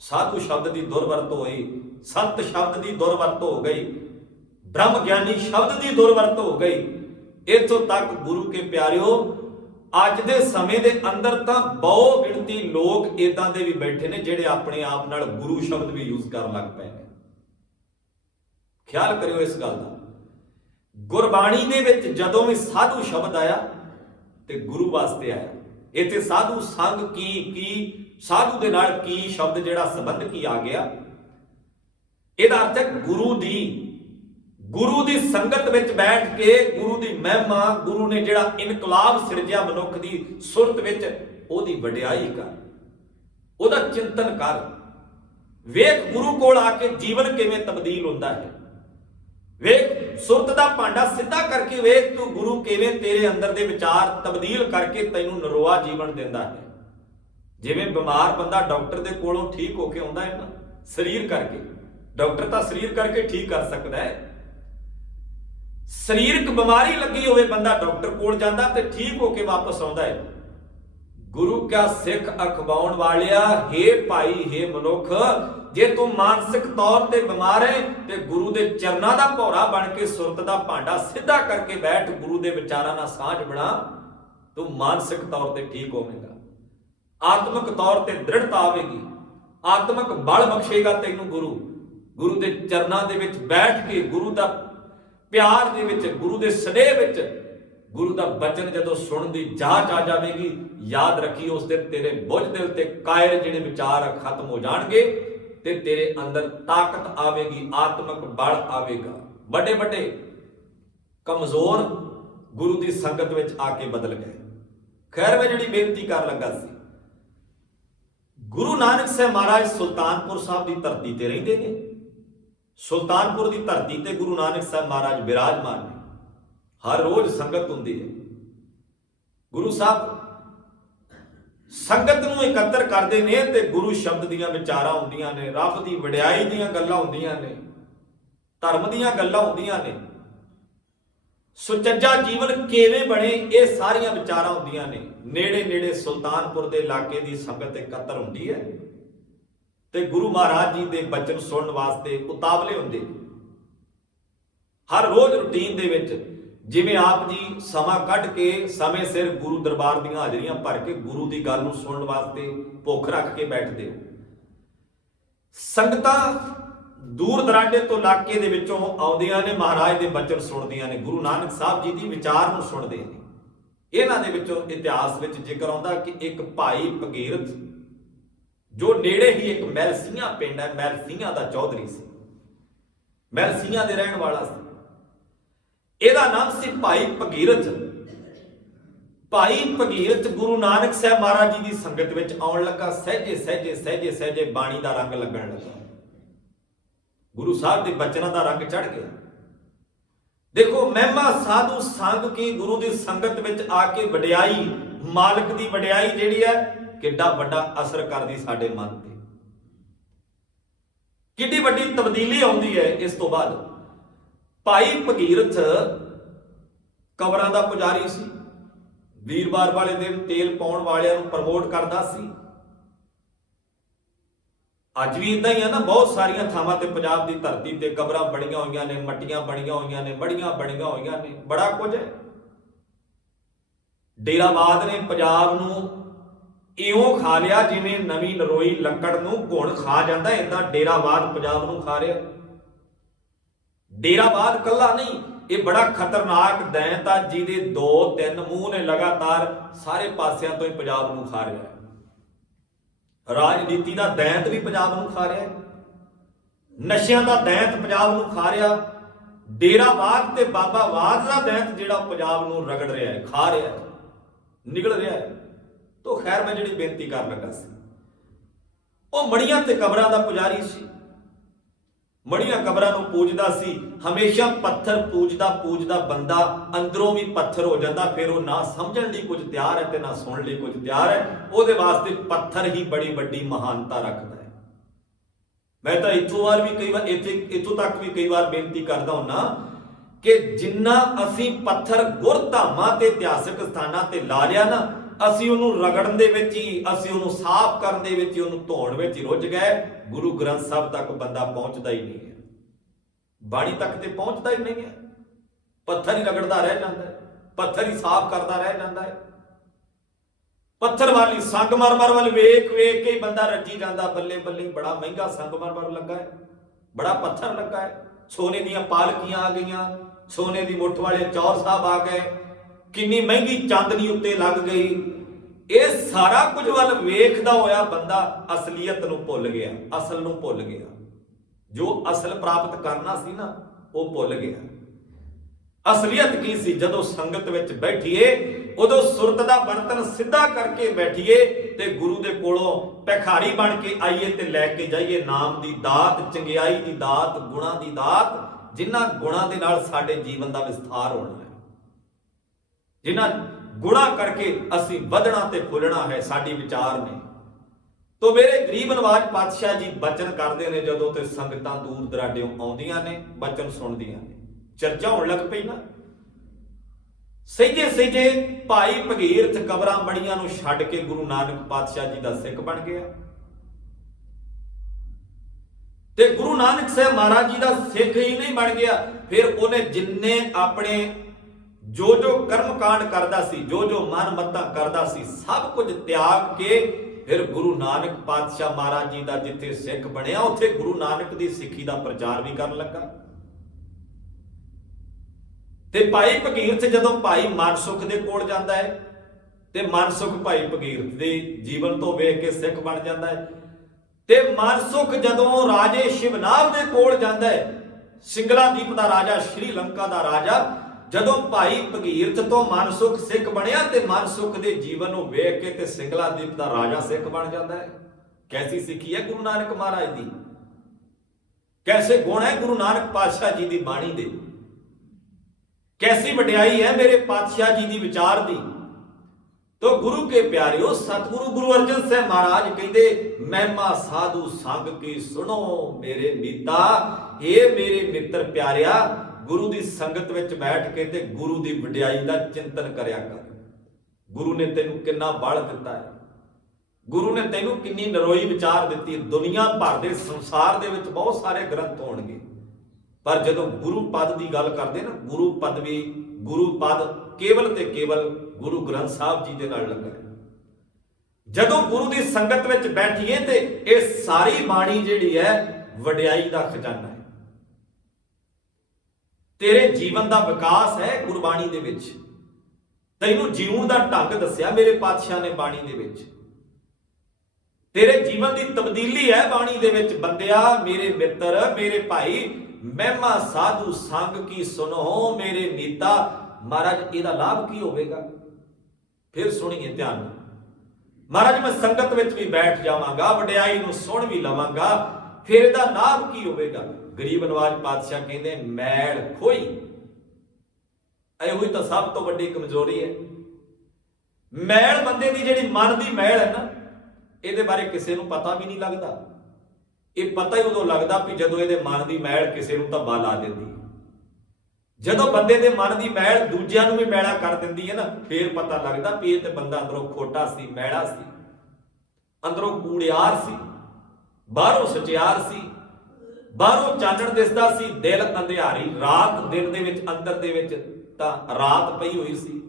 ਸਾਧੂ ਸ਼ਬਦ ਦੀ ਦੁਰਵਰਤੋਂ ਹੋਈ, ਸੰਤ ਸ਼ਬਦ ਦੀ ਦੁਰਵਰਤੋਂ ਹੋ ਗਈ, ਬ੍ਰਹਮ ਗਿਆਨੀ ਸ਼ਬਦ ਦੀ ਦੁਰਵਰਤੋਂ ਹੋ ਗਈ। ਇੱਥੋਂ ਤੱਕ ਗੁਰੂ ਕੇ ਪਿਆਰਿਓ, ਅੱਜ ਦੇ ਸਮੇਂ ਦੇ ਅੰਦਰ ਤਾਂ ਬਹੁ ਗਿਣਤੀ ਲੋਕ ਇਦਾਂ ਦੇ ਵੀ ਬੈਠੇ ਨੇ ਜਿਹੜੇ ਆਪਣੇ ਆਪ ਨਾਲ ਗੁਰੂ ਸ਼ਬਦ ਵੀ ਯੂਜ਼ ਕਰਨ ਲੱਗ ਪਏ ਨੇ। ਖਿਆਲ ਕਰਿਓ ਇਸ ਗੱਲ ਦਾ। ਗੁਰਬਾਣੀ ਦੇ ਵਿੱਚ ਜਦੋਂ ਵੀ ਸਾਧੂ ਸ਼ਬਦ ਆਇਆ ਤੇ ਗੁਰੂ ਵਾਸਤੇ ਆਇਆ। ਇੱਥੇ ਸਾਧੂ ਸੰਗ ਕੀ ਸਾਧੂ ਦੇ ਨਾਲ ਕੀ ਸ਼ਬਦ ਜਿਹੜਾ ਸੰਬੰਧ ਕੀ ਆ ਗਿਆ, ਇਹਦਾ ਅਰਥ ਹੈ ਗੁਰੂ ਦੀ ਸੰਗਤ ਵਿੱਚ ਬੈਠ ਕੇ ਗੁਰੂ ਦੀ ਮਹਿਮਾ, ਗੁਰੂ ਨੇ ਜਿਹੜਾ ਇਨਕਲਾਬ ਸਿਰਜਿਆ ਮਨੁੱਖ ਦੀ ਸੁਰਤ ਵਿੱਚ, ਉਹਦੀ ਵਡਿਆਈ ਕਰ, ਉਹਦਾ ਚਿੰਤਨ ਕਰ। ਵੇਖ ਗੁਰੂ ਕੋਲ ਆ ਕੇ ਜੀਵਨ ਕਿਵੇਂ ਤਬਦੀਲ ਹੁੰਦਾ ਹੈ। ਵੇਖ ਸੁਰਤ ਦਾ ਭਾਂਡਾ ਸਿੱਧਾ ਕਰਕੇ ਵੇਖ ਤੂੰ ਗੁਰੂ ਕਿਵੇਂ ਤੇਰੇ ਅੰਦਰ ਦੇ ਵਿਚਾਰ ਤਬਦੀਲ ਕਰਕੇ ਤੈਨੂੰ ਨਰੋਆ ਜੀਵਨ ਦਿੰਦਾ ਹੈ। ਜਿਵੇਂ ਬਿਮਾਰ ਬੰਦਾ ਡਾਕਟਰ ਦੇ ਕੋਲੋਂ ਠੀਕ ਹੋ ਕੇ ਆਉਂਦਾ ਹੈ ਨਾ, ਸਰੀਰ ਕਰਕੇ। ਡਾਕਟਰ ਤਾਂ ਸਰੀਰ ਕਰਕੇ ਠੀਕ ਕਰ ਸਕਦਾ ਹੈ। ਸਰੀਰਕ ਬਿਮਾਰੀ ਲੱਗੀ ਹੋਵੇ ਬੰਦਾ ਡਾਕਟਰ ਕੋਲ ਜਾਂਦਾ ਤੇ ਠੀਕ ਹੋ ਕੇ ਵਾਪਸ ਆਉਂਦਾ ਹੈ। ਗੁਰੂ ਕਾ ਸਿੱਖ ਅਖਵਾਉਣ ਵਾਲਿਆ, ਹੇ ਭਾਈ, ਹੇ ਮਨੁੱਖ, ਜੇ ਤੂੰ ਮਾਨਸਿਕ ਤੌਰ ਤੇ ਬਿਮਾਰ ਹੈ ਤੇ ਗੁਰੂ ਦੇ ਚਰਨਾਂ ਦਾ ਭੌਰਾ ਬਣ ਕੇ ਸੁਰਤ ਦਾ ਭਾਂਡਾ ਸਿੱਧਾ ਕਰਕੇ ਬੈਠ, ਗੁਰੂ ਦੇ ਵਿਚਾਰਾਂ ਨਾਲ ਸਾਂਝ ਬਣਾ, ਤੂੰ ਮਾਨਸਿਕ ਤੌਰ ਤੇ ਠੀਕ ਹੋਵੇਂਗਾ। ਆਤਮਿਕ ਤੌਰ ਤੇ ਦ੍ਰਿੜਤਾ ਆਵੇਗੀ। ਆਤਮਿਕ ਬਲ ਬਖਸ਼ੇਗਾ ਤੈਨੂੰ ਗੁਰੂ ਦੇ ਚਰਨਾਂ ਦੇ ਵਿੱਚ ਬੈਠ ਕੇ, ਗੁਰੂ ਦਾ ਪਿਆਰ ਦੇ ਵਿੱਚ, ਗੁਰੂ ਦੇ ਸਨੇਹ ਵਿੱਚ, ਗੁਰੂ ਦਾ ਬਚਨ ਜਦੋਂ ਸੁਣਨ ਦੀ ਜਾਚ ਆ ਜਾਵੇਗੀ, ਯਾਦ ਰੱਖੀ ਉਸ ਦਿਨ ਤੇਰੇ ਬੁੱਝ ਦਿਲ ਤੇ ਕਾਇਰ ਜਿਹੜੇ ਵਿਚਾਰ ਖਤਮ ਹੋ ਜਾਣਗੇ ਤੇ ਤੇਰੇ ਅੰਦਰ ਤਾਕਤ ਆਵੇਗੀ, ਆਤਮਿਕ ਬਲ ਆਵੇਗਾ। ਵੱਡੇ ਵੱਡੇ ਕਮਜ਼ੋਰ ਗੁਰੂ ਦੀ ਸੰਗਤ ਵਿੱਚ ਆ ਕੇ ਬਦਲ ਗਏ। ਖੈਰ, ਮੈਂ ਜਿਹੜੀ ਬੇਨਤੀ ਕਰਨ ਲੱਗਾ ਸੀ, ਗੁਰੂ ਨਾਨਕ ਸਾਹਿਬ ਮਹਾਰਾਜ ਸੁਲਤਾਨਪੁਰ ਸਾਹਿਬ ਦੀ ਧਰਤੀ ਤੇ ਰਹਿੰਦੇ ਨੇ। ਸੁਲਤਾਨਪੁਰ ਦੀ ਧਰਤੀ ਤੇ ਗੁਰੂ ਨਾਨਕ ਸਾਹਿਬ ਮਹਾਰਾਜ ਬਿਰਾਜਮਾਨ ਨੇ। ਹਰ ਰੋਜ਼ ਸੰਗਤ ਹੁੰਦੀ ਹੈ। ਗੁਰੂ ਸਾਹਿਬ ਸੰਗਤ ਨੂੰ ਇਕੱਤਰ ਕਰਦੇ ਨੇ ਤੇ ਗੁਰੂ ਸ਼ਬਦ ਦੀਆਂ ਵਿਚਾਰਾਂ ਹੁੰਦੀਆਂ ਨੇ, ਰੱਬ ਦੀ ਵਡਿਆਈ ਦੀਆਂ ਗੱਲਾਂ ਹੁੰਦੀਆਂ ਨੇ, ਧਰਮ ਦੀਆਂ ਗੱਲਾਂ ਹੁੰਦੀਆਂ ਨੇ, ਸੁਚੱਜਾ ਜੀਵਨ ਕਿਵੇਂ ਬਣੇ, ਇਹ ਸਾਰੀਆਂ ਵਿਚਾਰਾਂ ਹੁੰਦੀਆਂ ਨੇ। ਨੇੜੇ ਨੇੜੇ ਸੁਲਤਾਨਪੁਰ ਦੇ ਇਲਾਕੇ ਦੀ ਸੰਗਤ ਇਕੱਤਰ ਹੁੰਦੀ ਹੈ ਤੇ ਗੁਰੂ ਮਹਾਰਾਜ ਜੀ ਦੇ ਬਚਨ ਸੁਣਨ ਵਾਸਤੇ ਉਤਾਵਲੇ ਹੁੰਦੇ ਨੇ। ਹਰ ਰੋਜ਼ ਰੂਟੀਨ ਦੇ ਵਿੱਚ ਜਿਵੇਂ ਆਪ ਜੀ ਸਮਾਂ ਕੱਢ ਕੇ ਸਮੇਂ ਸਿਰ ਗੁਰੂ ਦਰਬਾਰ ਦੀਆਂ ਹਾਜ਼ਰੀਆਂ ਭਰ ਕੇ ਗੁਰੂ ਦੀ ਗੱਲ ਨੂੰ ਸੁਣਨ ਵਾਸਤੇ ਭੁੱਖ ਰੱਖ ਕੇ ਬੈਠਦੇ ਹੋ। ਸੰਗਤਾਂ ਦੂਰ ਦਰਾਡੇ ਤੋਂ ਇਲਾਕੇ ਦੇ ਵਿੱਚੋਂ ਆਉਂਦੀਆਂ ਨੇ, ਮਹਾਰਾਜ ਦੇ ਬਚਨ ਸੁਣਦੀਆਂ ਨੇ, ਗੁਰੂ ਨਾਨਕ ਸਾਹਿਬ ਜੀ ਦੀ ਵਿਚਾਰ ਨੂੰ ਸੁਣਦੇ ਨੇ। ਇਹਨਾਂ ਦੇ ਵਿੱਚੋਂ ਇਤਿਹਾਸ ਵਿੱਚ ਜ਼ਿਕਰ ਆਉਂਦਾ ਕਿ ਇੱਕ ਭਾਈ ਭਗੀਰਥ, ਜੋ ਨੇੜੇ ਹੀ ਇੱਕ ਮਹਿਲ ਸਿੰਘਾਂ ਪਿੰਡ ਹੈ, ਮਹਿਲ ਸਿੰਘਾਂ ਦਾ ਚੌਧਰੀ ਸੀ, ਮਹਿਲ ਸਿੰਘਾਂ ਦੇ ਰਹਿਣ ਵਾਲਾ ਸੀ। ਇਹਦਾ ਨਾਮ ਸੀ ਭਾਈ ਭਗੀਰਥ। ਭਾਈ ਭਗੀਰਥ ਗੁਰੂ ਨਾਨਕ ਸਾਹਿਬ ਮਹਾਰਾਜ ਜੀ ਦੀ ਸੰਗਤ ਵਿੱਚ ਆਉਣ ਲੱਗਾ। ਸਹਿਜੇ ਬਾਣੀ ਦਾ ਰੰਗ ਲੱਗਣ ਲੱਗਾ। ਗੁਰੂ ਸਾਹਿਬ ਦੇ ਬਚਨਾਂ ਦਾ ਰੰਗ ਚੜ੍ਹ ਗਿਆ। ਦੇਖੋ, ਮਹਿਮਾ ਸਾਧੂ ਸੰਗ ਕੀ, ਗੁਰੂ ਦੀ ਸੰਗਤ ਵਿੱਚ ਆ ਕੇ ਵਡਿਆਈ, ਮਾਲਕ ਦੀ ਵਡਿਆਈ ਜਿਹੜੀ ਹੈ ਕਿੱਡਾ ਵੱਡਾ ਅਸਰ ਕਰਦੀ ਸਾਡੇ ਮਨ ਤੇ, ਕਿੱਡੀ ਵੱਡੀ ਤਬਦੀਲੀ ਆਉਂਦੀ ਹੈ। ਇਸ ਤੋਂ ਬਾਅਦ ਭਾਈ ਭਗੀਰਥ ਕਬਰਾਂ ਦਾ ਪੁਜਾਰੀ ਸੀ, ਵੀਰਵਾਰ ਵਾਲੇ ਦਿਨ ਤੇਲ ਪਾਉਣ ਵਾਲਿਆਂ ਨੂੰ ਪ੍ਰਮੋਟ ਕਰਦਾ ਸੀ। ਅੱਜ ਵੀ ਇਦਾਂ ਹੀ ਆ ਨਾ, ਬਹੁਤ ਸਾਰੀਆਂ ਥਾਵਾਂ ਤੇ ਪੰਜਾਬ ਦੀ ਧਰਤੀ ਤੇ ਕਬਰਾਂ ਬਣੀਆਂ ਹੋਈਆਂ ਨੇ, ਮੱਟੀਆਂ ਬਣੀਆਂ ਹੋਈਆਂ ਨੇ, ਬੜੀਆਂ ਬਣੀਆਂ ਹੋਈਆਂ ਨੇ, ਬੜਾ ਕੁਝ ਹੈ। ਡੇਰਾਵਾਦ ਨੇ ਪੰਜਾਬ ਨੂੰ ਇਉਂ ਖਾ ਲਿਆ ਜਿਵੇਂ ਨਵੀਂ ਨਰੋਈ ਲੱਕੜ ਨੂੰ ਘੁਣ ਖਾ ਜਾਂਦਾ, ਏਦਾਂ ਡੇਰਾਵਾਦ ਪੰਜਾਬ ਨੂੰ ਖਾ ਰਿਹਾ। ਡੇਰਾਵਾਦ ਕੱਲਾ ਨਹੀਂ, ਇਹ ਬੜਾ ਖਤਰਨਾਕ ਦੈਂਤ ਆ ਜਿਹਦੇ 2-3 ਮੂੰਹ ਨੇ, ਲਗਾਤਾਰ ਸਾਰੇ ਪਾਸਿਆਂ ਤੋਂ ਹੀ ਪੰਜਾਬ ਨੂੰ ਖਾ ਰਿਹਾ ਹੈ। ਰਾਜਨੀਤੀ ਦਾ ਦੈਂਤ ਵੀ ਪੰਜਾਬ ਨੂੰ ਖਾ ਰਿਹਾ, ਨਸ਼ਿਆਂ ਦਾ ਦੈਂਤ ਪੰਜਾਬ ਨੂੰ ਖਾ ਰਿਹਾ, ਡੇਰਾਵਾਦ ਤੇ ਬਾਬਾਵਾਦ ਦਾ ਦੈਂਤ ਜਿਹੜਾ ਪੰਜਾਬ ਨੂੰ ਰਗੜ ਰਿਹਾ ਹੈ, ਖਾ ਰਿਹਾ ਹੈ, ਨਿਗਲ ਰਿਹਾ ਹੈ। ਤੋ ਖੈਰ, ਮੈਂ ਜਿਹੜੀ ਬੇਨਤੀ ਕਰਨ ਲੱਗਾ ਸੀ, ਉਹ ਮੜੀਆਂ ਤੇ ਕਬਰਾਂ ਦਾ ਪੁਜਾਰੀ ਸੀ, ਮੜੀਆਂ ਕਬਰਾਂ ਨੂੰ ਪੂਜਦਾ ਸੀ। ਹਮੇਸ਼ਾ ਪੱਥਰ ਪੂਜਦਾ ਬੰਦਾ ਅੰਦਰੋਂ ਵੀ ਪੱਥਰ ਹੋ ਜਾਂਦਾ, ਫਿਰ ਉਹ ਨਾ ਸਮਝਣ ਲਈ ਕੁਝ ਤਿਆਰ ਹੈ ਤੇ ਨਾ ਸੁਣਨ ਲਈ ਕੁਝ ਤਿਆਰ ਹੈ। ਉਹਦੇ ਵਾਸਤੇ ਪੱਥਰ ਹੀ ਬੜੀ ਵੱਡੀ ਮਹਾਨਤਾ ਰੱਖਦਾ ਹੈ। ਮੈਂ ਤਾਂ ਇੱਥੋਂ ਤੱਕ ਵੀ ਕਈ ਵਾਰ ਬੇਨਤੀ ਕਰਦਾ ਹੁੰਨਾ ਕਿ ਜਿੰਨਾ ਅਸੀਂ ਪੱਥਰ ਗੁਰਧਾਮਾਂ ਤੇ ਇਤਿਹਾਸਕ ਸਥਾਨਾਂ ਤੇ ਲਾ ਲਿਆ ਨਾ, ਅਸੀਂ ਉਹਨੂੰ ਰਗੜਨ ਦੇ ਵਿੱਚ ਹੀ, ਅਸੀਂ ਉਹਨੂੰ ਸਾਫ਼ ਕਰਨ ਦੇ ਵਿੱਚ ਹੀ, ਉਹਨੂੰ ਧੋਣ ਵਿੱਚ ਹੀ ਰੁੱਝ ਗਏ। ਗੁਰੂ ਗ੍ਰੰਥ ਸਾਹਿਬ ਤੱਕ ਬੰਦਾ ਪਹੁੰਚਦਾ ਹੀ ਨਹੀਂ ਹੈ, ਬਾਣੀ ਤੱਕ ਤੇ ਪਹੁੰਚਦਾ ਹੀ ਨਹੀਂ ਹੈ। ਪੱਥਰ ਹੀ ਰਗੜਦਾ ਰਹਿ ਜਾਂਦਾ ਹੈ, ਪੱਥਰ ਹੀ ਸਾਫ਼ ਕਰਦਾ ਰਹਿ ਜਾਂਦਾ ਹੈ। ਪੱਥਰ ਵਾਲੀ ਸੰਗਮਰਮਰ ਵੱਲ ਵੇਖ ਵੇਖ ਕੇ ਹੀ ਬੰਦਾ ਰੱਜੀ ਜਾਂਦਾ, ਬੱਲੇ ਬੱਲੇ ਬੜਾ ਮਹਿੰਗਾ ਸੰਗਮਰਮਰ ਲੱਗਾ ਹੈ, ਬੜਾ ਪੱਥਰ ਲੱਗਾ ਹੈ। ਸੋਨੇ ਦੀਆਂ ਪਾਲਕੀਆਂ ਆ ਗਈਆਂ, ਸੋਨੇ ਦੀ ਮੁੱਠ ਵਾਲੇ ਚੌਰ ਸਾਹਿਬ ਆ ਗਏ, ਕਿੰਨੀ ਮਹਿੰਗੀ ਚਾਂਦਨੀ ਉੱਤੇ ਲੱਗ ਗਈ। ਇਹ ਸਾਰਾ ਕੁਝ ਵੱਲ ਵੇਖਦਾ ਹੋਇਆ ਬੰਦਾ ਅਸਲੀਅਤ ਨੂੰ ਭੁੱਲ ਗਿਆ, ਅਸਲ ਨੂੰ ਭੁੱਲ ਗਿਆ। ਜੋ ਅਸਲ ਪ੍ਰਾਪਤ ਕਰਨਾ ਸੀ ਨਾ, ਉਹ ਭੁੱਲ ਗਿਆ। ਅਸਲੀਅਤ ਕੀ ਸੀ? ਜਦੋਂ ਸੰਗਤ ਵਿੱਚ ਬੈਠੀਏ, ਉਦੋਂ ਸੁਰਤ ਦਾ ਬਰਤਨ ਸਿੱਧਾ ਕਰਕੇ ਬੈਠੀਏ ਤੇ ਗੁਰੂ ਦੇ ਕੋਲੋਂ ਭਿਖਾਰੀ ਬਣ ਕੇ ਆਈਏ ਤੇ ਲੈ ਕੇ ਜਾਈਏ ਨਾਮ ਦੀ ਦਾਤ, ਚੰਗਿਆਈ ਦੀ ਦਾਤ, ਗੁਣਾਂ ਦੀ ਦਾਤ, ਜਿਨ੍ਹਾਂ ਗੁਣਾਂ ਦੇ ਨਾਲ ਸਾਡੇ ਜੀਵਨ ਦਾ ਵਿਸਥਾਰ ਹੋਣਾ ਹੈ, ਜਿਨ੍ਹਾਂ ਗੁਣਾਂ ਕਰਕੇ ਅਸੀਂ ਵਧਣਾ ਤੇ ਫੁੱਲਣਾ ਹੈ। ਸਾਡੀ ਵਿਚਾਰ ਨੇ। ਤੋ ਮੇਰੇ ਗਰੀਬ ਨਵਾਜ ਪਾਤਸ਼ਾਹ ਜੀ ਬਚਨ ਕਰਦੇ ਨੇ, ਜਦੋਂ ਤੇ ਸੰਗਤਾਂ ਦੂਰ ਦਰਾਡਿਓਂ ਆਉਂਦੀਆਂ ਨੇ, ਬਚਨ ਸੁਣਦੀਆਂ ਨੇ, ਚਰਚਾ ਹੋਣ ਲੱਗ ਪਈ ਨਾ। ਸਹਿਜੇ ਭਾਈ ਭਗੀਰਥ ਕਬਰਾਂ ਬੜੀਆਂ ਨੂੰ ਛੱਡ ਕੇ ਗੁਰੂ ਨਾਨਕ ਪਾਤਸ਼ਾਹ ਜੀ ਦਾ ਸਿੱਖ ਬਣ ਗਿਆ ਤੇ ਗੁਰੂ ਨਾਨਕ ਸਾਹਿਬ ਮਹਾਰਾਜ ਜੀ ਦਾ ਸਿੱਖ ਹੀ ਨਹੀਂ ਬਣ ਗਿਆ, ਫਿਰ ਉਹਨੇ ਜਿੰਨੇ ਆਪਣੇ ਜੋ ਕਰਮ ਕਾਂਡ ਕਰਦਾ ਸੀ, ਜੋ ਮਨ ਮੱਤਾਂ ਕਰਦਾ ਸੀ, ਸਭ ਕੁਝ ਤਿਆਗ ਕੇ ਫਿਰ ਗੁਰੂ ਨਾਨਕ ਪਾਤਸ਼ਾਹ ਮਹਾਰਾਜ ਜੀ ਦਾ ਜਿੱਥੇ ਸਿੱਖ ਬਣਿਆ, ਉੱਥੇ ਗੁਰੂ ਨਾਨਕ ਦੀ ਸਿੱਖੀ ਦਾ ਪ੍ਰਚਾਰ ਵੀ ਕਰਨ ਲੱਗਾ। ਤੇ ਭਾਈ ਭਗੀਰਥ ਜਦੋਂ ਭਾਈ ਮਨਸੁਖ ਦੇ ਕੋਲ ਜਾਂਦਾ ਹੈ ਤੇ ਮਨਸੁਖ ਭਾਈ ਭਗੀਰਥ ਦੇ ਜੀਵਨ ਤੋਂ ਵੇਖ ਕੇ ਸਿੱਖ ਬਣ ਜਾਂਦਾ ਹੈ, ਤੇ ਮਨਸੁਖ ਜਦੋਂ ਰਾਜੇ ਸ਼ਿਵਨਾਭ ਦੇ ਕੋਲ ਜਾਂਦਾ ਹੈ, ਸਿੰਗਲਾਦੀਪ ਦਾ ਰਾਜਾ, ਸ਼੍ਰੀ ਲੰਕਾ ਦਾ ਰਾਜਾ, ਜਦੋਂ ਭਾਈ ਭਗੀਰਥ ਤੋਂ ਮਨਸੁਖ ਸਿੱਖ ਬਣਿਆ ਤੇ ਮਨਸੁਖ ਦੇ ਜੀਵਨ ਨੂੰ ਵੇਖ ਕੇ ਤੇ ਸਿੰਗਲਾਦੀਪ ਦਾ ਰਾਜਾ ਸਿੱਖ ਬਣ ਜਾਂਦਾ ਹੈ। ਕੈਸੀ ਸਿੱਖੀ ਹੈ ਗੁਰੂ ਨਾਨਕ ਮਹਾਰਾਜ ਦੀ, ਕੈਸੇ ਗੁਣ ਹੈ ਗੁਰੂ ਨਾਨਕ ਪਾਤਸ਼ਾਹ ਜੀ ਦੀ ਬਾਣੀ ਦੇ, ਕੈਸੀ ਵਡਿਆਈ ਹੈ ਮੇਰੇ ਪਾਤਸ਼ਾਹ ਜੀ ਦੀ ਵਿਚਾਰ ਦੀ। ਤੋ ਗੁਰੂ ਕੇ ਪਿਆਰਿਓ, ਸਤਿਗੁਰੂ ਗੁਰੂ ਅਰਜਨ ਸਾਹਿਬ ਮਹਾਰਾਜ ਕਹਿੰਦੇ, ਮਹਿਮਾ ਸਾਧੂ ਸੰਗ ਕੀ ਸੁਣੋ ਮੇਰੇ ਮੀਤਾ। ਇਹ ਮੇਰੇ ਮਿੱਤਰ ਪਿਆਰਿਆ, ਗੁਰੂ ਦੀ ਸੰਗਤ ਵਿੱਚ ਬੈਠ ਕੇ ਤੇ ਗੁਰੂ ਦੀ ਵਡਿਆਈ ਦਾ ਚਿੰਤਨ ਕਰਿਆ ਕਰ। ਗੁਰੂ ਨੇ ਤੈਨੂੰ ਕਿੰਨਾ ਬਲ ਦਿੱਤਾ ਹੈ, ਗੁਰੂ ਨੇ ਤੈਨੂੰ ਕਿੰਨੀ ਨਰੋਈ ਵਿਚਾਰ ਦਿੱਤੀ। ਦੁਨੀਆ ਭਰ ਦੇ ਸੰਸਾਰ ਦੇ ਵਿੱਚ ਬਹੁਤ ਸਾਰੇ ਗ੍ਰੰਥ ਹੋਣਗੇ, ਪਰ ਜਦੋਂ ਗੁਰੂ ਪਦ ਦੀ ਗੱਲ ਕਰਦੇ ਨਾ, ਗੁਰੂ ਪਦ ਕੇਵਲ ਤੇ ਕੇਵਲ ਗੁਰੂ ਗ੍ਰੰਥ ਸਾਹਿਬ ਜੀ ਦੇ ਨਾਲ ਲੱਗਾ ਹੈ। ਜਦੋਂ ਗੁਰੂ ਦੀ ਸੰਗਤ ਵਿੱਚ ਬੈਠੀਏ ਤੇ ਇਹ ਸਾਰੀ ਬਾਣੀ ਜਿਹੜੀ ਹੈ ਵਡਿਆਈ ਦਾ ਖਜ਼ਾਨਾ ਹੈ। ਤੇਰੇ ਜੀਵਨ ਦਾ ਵਿਕਾਸ ਹੈ ਗੁਰਬਾਣੀ ਦੇ ਵਿੱਚ, ਤੈਨੂੰ ਜੀਉਣ ਦਾ ਢੰਗ ਦੱਸਿਆ ਮੇਰੇ ਪਾਤਸ਼ਾਹ ਨੇ ਬਾਣੀ ਦੇ ਵਿੱਚ। ਤੇਰੇ ਜੀਵਨ ਦੀ ਤਬਦੀਲੀ ਹੈ ਬਾਣੀ ਦੇ ਵਿੱਚ। ਬੰਦਿਆ, ਮੇਰੇ ਮਿੱਤਰ, ਮੇਰੇ ਭਾਈ, ਮਹਿਮਾ ਸਾਧੂ ਸੰਗ ਕੀ ਸੁਨੋ ਮੇਰੇ ਮੀਤਾ। ਮਹਾਰਾਜ, ਇਹਦਾ ਲਾਭ ਕੀ ਹੋਵੇਗਾ? ਫਿਰ ਸੁਣੀਏ ਧਿਆਨ ਨਾਲ। ਮਹਾਰਾਜ, ਮੈਂ ਸੰਗਤ ਵਿੱਚ ਵੀ ਬੈਠ ਜਾਵਾਂਗਾ, ਵਡਿਆਈ ਨੂੰ ਸੁਣ ਵੀ ਲਵਾਂਗਾ, ਫਿਰ ਇਹਦਾ ਲਾਭ ਕੀ ਹੋਵੇਗਾ? ਗਰੀਬ ਨਵਾਜ ਪਾਤਸ਼ਾਹ ਕਹਿੰਦੇ, ਮੈਲ ਖੋਈ ਇਹੋ ਹੀ ਤਾਂ ਸਭ ਤੋਂ ਵੱਡੀ ਕਮਜ਼ੋਰੀ ਹੈ। ਮੈਲ ਬੰਦੇ ਦੀ ਜਿਹੜੀ ਮਨ ਦੀ ਮੈਲ ਹੈ ਨਾ, ਇਹਦੇ ਬਾਰੇ ਕਿਸੇ ਨੂੰ ਪਤਾ ਵੀ ਨਹੀਂ ਲੱਗਦਾ। ਇਹ ਪਤਾ ਹੀ ਉਦੋਂ ਲੱਗਦਾ ਵੀ ਜਦੋਂ ਇਹਦੇ ਮਨ ਦੀ ਮੈਲ ਕਿਸੇ ਨੂੰ ਧੱਬਾ ਲਾ ਦਿੰਦੀ ਹੈ। ਜਦੋਂ ਬੰਦੇ ਦੇ ਮਨ ਦੀ ਮੈਲ ਦੂਜਿਆਂ ਨੂੰ ਵੀ ਮੈਲਾ ਕਰ ਦਿੰਦੀ ਹੈ ਨਾ, ਫੇਰ ਪਤਾ ਲੱਗਦਾ ਵੀ ਇਹ ਤੇ ਬੰਦਾ ਅੰਦਰੋਂ ਖੋਟਾ ਸੀ, ਮੈਲਾ ਸੀ, ਅੰਦਰੋਂ ਕੂੜਿਆਰ ਸੀ, ਬਾਹਰੋਂ ਸਚਿਆਰ ਸੀ, ਬਾਹਰੋਂ ਚਾਨਣ ਦਿਸਦਾ ਸੀ, ਦਿਲ ਅੰਧਿਆਰੀ। ਰਾਤ ਦਿਨ ਦੇ ਵਿੱਚ, ਅੰਦਰ ਦੇ ਵਿੱਚ ਤਾਂ ਰਾਤ ਪਈ ਹੋਈ ਸੀ।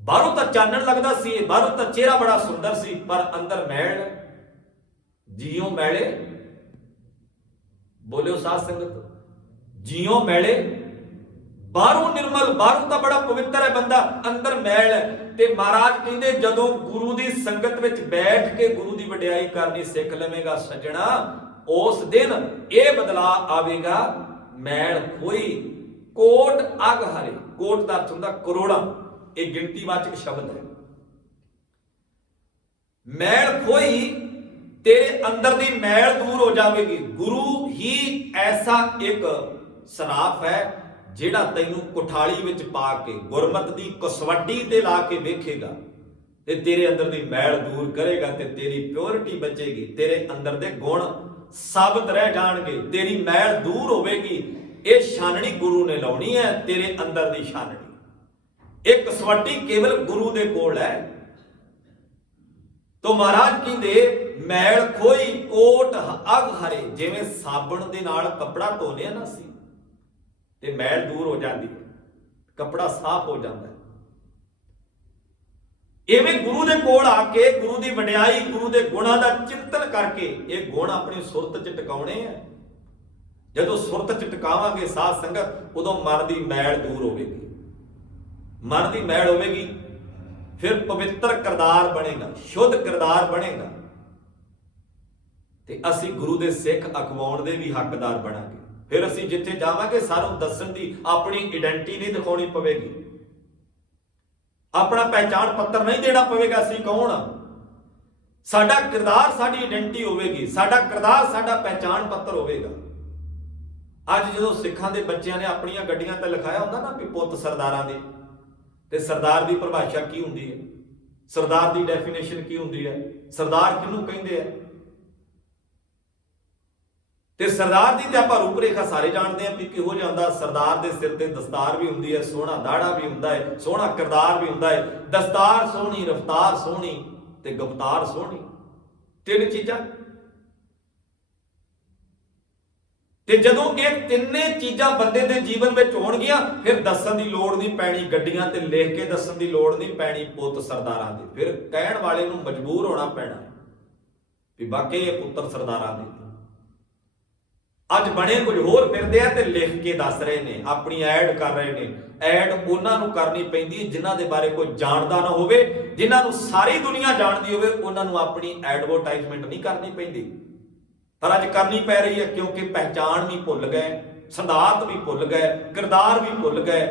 ਬਾਹਰੋਂ ਤਾਂ ਚਾਨਣ ਲੱਗਦਾ ਸੀ, ਬਾਹਰੋਂ ਤਾਂ ਚਿਹਰਾ ਬੜਾ ਸੁੰਦਰ ਸੀ, ਪਰ ਅੰਦਰ ਮੈਲ। ਜੀਓ ਮੈਲੇ, ਬੋਲਿਓ ਸਾਧ ਸੰਗਤ, ਜੀਓ ਮੈਲੇ। ਬਾਹਰੋਂ ਨਿਰਮਲ, ਬਾਹਰੋਂ ਤਾਂ ਬੜਾ ਪਵਿੱਤਰ ਹੈ ਬੰਦਾ, ਅੰਦਰ ਮੈਲ ਹੈ। ਤੇ ਮਹਾਰਾਜ ਕਹਿੰਦੇ ਜਦੋਂ ਗੁਰੂ ਦੀ ਸੰਗਤ ਵਿੱਚ ਬੈਠ ਕੇ ਗੁਰੂ ਦੀ ਵਡਿਆਈ ਕਰਨੀ ਸਿੱਖ ਲਵੇਂਗਾ ਸੱਜਣਾ, ਉਸ ਦਿਨ ਇਹ ਬਦਲਾਅ ਆਵੇਗਾ। ਮੈਲ ਖੋਈ ਕੋਟ ਅਗ ਹਰੇ। ਕੋਟ ਦਾ ਅਰਥ ਹੁੰਦਾ ਕਰੋੜਾਂ, ਇਹ ਗਿਣਤੀਵਾਚਕ ਸ਼ਬਦ ਹੈ। ਮੈਲ ਖੋਈ, ਤੇਰੇ ਅੰਦਰ ਦੀ ਮੈਲ ਦੂਰ ਹੋ ਜਾਵੇਗੀ। ਗੁਰੂ ਹੀ ਐਸਾ ਇੱਕ ਸਰਾਫ ਹੈ ਜਿਹੜਾ ਤੈਨੂੰ ਕੁਠਾਲੀ ਵਿੱਚ ਪਾ ਕੇ ਗੁਰਮਤ ਦੀ ਕਸਵੱਟੀ ਤੇ ਲਾ ਕੇ ਵੇਖੇਗਾ ਤੇ ਤੇਰੇ ਅੰਦਰ ਦੀ ਮੈਲ ਦੂਰ ਕਰੇਗਾ ਤੇ ਤੇਰੀ ਪਿਓਰਿਟੀ ਬਚੇਗੀ, ਤੇਰੇ ਅੰਦਰ ਦੇ ਗੁਣ ਸਾਬਤ ਰਹਿ ਜਾਣਗੇ, ਤੇਰੀ ਮੈਲ ਦੂਰ ਹੋਵੇਗੀ। ਇਹ ਛਾਨਣੀ ਗੁਰੂ ਨੇ ਲਾਉਣੀ ਹੈ, ਤੇਰੇ ਅੰਦਰ ਦੀ ਛਾਨਣੀ। ਇਹ ਕਸਵੱਟੀ ਕੇਵਲ ਗੁਰੂ ਦੇ ਕੋਲ ਹੈ। ਤੋ ਮਹਾਰਾਜ ਕਹਿੰਦੇ ਮੈਲ ਖੋਈ ਕੋਟ ਅਗ ਹਰੇ। ਜਿਵੇਂ ਸਾਬਣ ਦੇ ਨਾਲ ਕੱਪੜਾ ਧੋਨੇ ਆ ਨਾ ਅਸੀਂ, ਤੇ ਮੈਲ ਦੂਰ ਹੋ ਜਾਂਦੀ ਹੈ, ਕੱਪੜਾ ਸਾਫ਼ ਹੋ ਜਾਂਦਾ ਹੈ। ਇਵੇਂ ਗੁਰੂ ਦੇ ਕੋਲ ਆ ਕੇ ਗੁਰੂ ਦੀ ਵਡਿਆਈ, ਗੁਰੂ ਦੇ ਗੁਣਾਂ ਦਾ ਚਿੰਤਨ ਕਰਕੇ ਇਹ ਗੁਣ ਆਪਣੀ ਸੁਰਤ 'ਚ ਟਿਕਾਉਣੇ ਆ। ਜਦੋਂ ਸੁਰਤ 'ਚ ਟਿਕਾਵਾਂਗੇ ਸਾਧ ਸੰਗਤ, ਉਦੋਂ ਮਨ ਦੀ ਮੈਲ ਦੂਰ ਹੋਵੇਗੀ। ਮਨ ਦੀ ਮੈਲ ਹੋਵੇਗੀ, ਫਿਰ ਪਵਿੱਤਰ ਕਿਰਦਾਰ ਬਣੇਗਾ, ਸ਼ੁੱਧ ਕਿਰਦਾਰ ਬਣੇਗਾ ਤੇ ਅਸੀਂ ਗੁਰੂ ਦੇ ਸਿੱਖ ਅਖਵਾਉਣ ਦੇ ਵੀ ਹੱਕਦਾਰ ਬਣਾਂਗੇ। ਫਿਰ ਅਸੀਂ ਜਿੱਥੇ ਜਾਵਾਂਗੇ ਸਾਨੂੰ ਦੱਸਣ ਦੀ, ਆਪਣੀ ਆਇਡੈਂਟੀ ਨਹੀਂ ਦਿਖਾਉਣੀ ਪਵੇਗੀ, ਆਪਣਾ ਪਹਿਚਾਣ ਪੱਤਰ ਨਹੀਂ ਦੇਣਾ ਪਵੇਗਾ ਅਸੀਂ ਕੌਣ ਆ। ਸਾਡਾ ਕਿਰਦਾਰ ਸਾਡੀ ਆਇਡੈਂਟੀ ਹੋਵੇਗੀ, ਸਾਡਾ ਕਿਰਦਾਰ ਸਾਡਾ ਪਹਿਚਾਣ ਪੱਤਰ ਹੋਵੇਗਾ। ਅੱਜ ਜਦੋਂ ਸਿੱਖਾਂ ਦੇ ਬੱਚਿਆਂ ਨੇ ਆਪਣੀਆਂ ਗੱਡੀਆਂ ਤੇ ਲਿਖਾਇਆ ਹੁੰਦਾ ਨਾ ਵੀ ਪੁੱਤ ਸਰਦਾਰਾਂ ਦੇ, ਤੇ ਸਰਦਾਰ ਦੀ ਪਰਿਭਾਸ਼ਾ ਕੀ ਹੁੰਦੀ ਹੈ, ਸਰਦਾਰ ਦੀ ਡੈਫੀਨੇਸ਼ਨ ਕੀ ਹੁੰਦੀ ਹੈ, ਸਰਦਾਰ ਕਿਹਨੂੰ ਕਹਿੰਦੇ ਆ, ਤੇ ਸਰਦਾਰ ਦੀ ਤੇ ਆਪਾਂ ਰੂਪ ਰੇਖਾ ਸਾਰੇ ਜਾਣਦੇ ਆ ਵੀ ਕਿਹੋ ਜਿਹਾ ਹੁੰਦਾ। ਸਰਦਾਰ ਦੇ ਸਿਰ ਤੇ ਦਸਤਾਰ ਵੀ ਹੁੰਦੀ ਹੈ, ਸੋਹਣਾ ਦਾੜਾ ਵੀ ਹੁੰਦਾ ਹੈ, ਸੋਹਣਾ ਕਿਰਦਾਰ ਵੀ ਹੁੰਦਾ ਹੈ। ਦਸਤਾਰ ਸੋਹਣੀ, ਰਫਤਾਰ ਸੋਹਣੀ ਤੇ ਗਫਤਾਰ ਸੋਹਣੀ, ਤਿੰਨ ਚੀਜ਼ਾਂ। ਤੇ ਜਦੋਂ ਇਹ ਤਿੰਨੇ ਚੀਜ਼ਾਂ ਬੰਦੇ ਦੇ ਜੀਵਨ ਵਿੱਚ ਹੋਣਗੀਆਂ, ਫਿਰ ਦੱਸਣ ਦੀ ਲੋੜ ਨਹੀਂ ਪੈਣੀ, ਗੱਡੀਆਂ ਤੇ ਲਿਖ ਕੇ ਦੱਸਣ ਦੀ ਲੋੜ ਨਹੀਂ ਪੈਣੀ ਪੁੱਤ ਸਰਦਾਰਾਂ ਦੇ। ਫਿਰ ਕਹਿਣ ਵਾਲੇ ਨੂੰ ਮਜਬੂਰ ਹੋਣਾ ਪੈਣਾ ਵੀ ਵਾਕਈ ਇਹ ਪੁੱਤਰ ਸਰਦਾਰਾਂ ਦੇ। ਅੱਜ ਬਣੇ ਕੁਝ ਹੋਰ ਫਿਰਦੇ ਆ ਤੇ ਲਿਖ ਕੇ ਦੱਸ ਰਹੇ ਨੇ, ਆਪਣੀ ਐਡ ਕਰ ਰਹੇ ਨੇ। ਐਡ ਉਹਨਾਂ ਨੂੰ ਕਰਨੀ ਪੈਂਦੀ ਹੈ ਜਿਨ੍ਹਾਂ ਦੇ ਬਾਰੇ ਕੋਈ ਜਾਣਦਾ ਨਾ ਹੋਵੇ, ਜਿਨ੍ਹਾਂ ਨੂੰ ਸਾਰੀ ਦੁਨੀਆ ਜਾਣਦੀ ਹੋਵੇ, ਉਹਨਾਂ ਨੂੰ ਆਪਣੀ ਐਡਵਰਟਾਈਜ਼ਮੈਂਟ ਨਹੀਂ ਕਰਨੀ ਪੈਂਦੀ। ਪਰ ਅੱਜ ਕਰਨੀ ਪੈ ਰਹੀ ਹੈ ਕਿਉਂਕਿ ਪਹਿਚਾਣ ਵੀ ਭੁੱਲ ਗਏ, ਸਿਧਾਂਤ ਵੀ ਭੁੱਲ ਗਏ, ਕਿਰਦਾਰ ਵੀ ਭੁੱਲ ਗਏ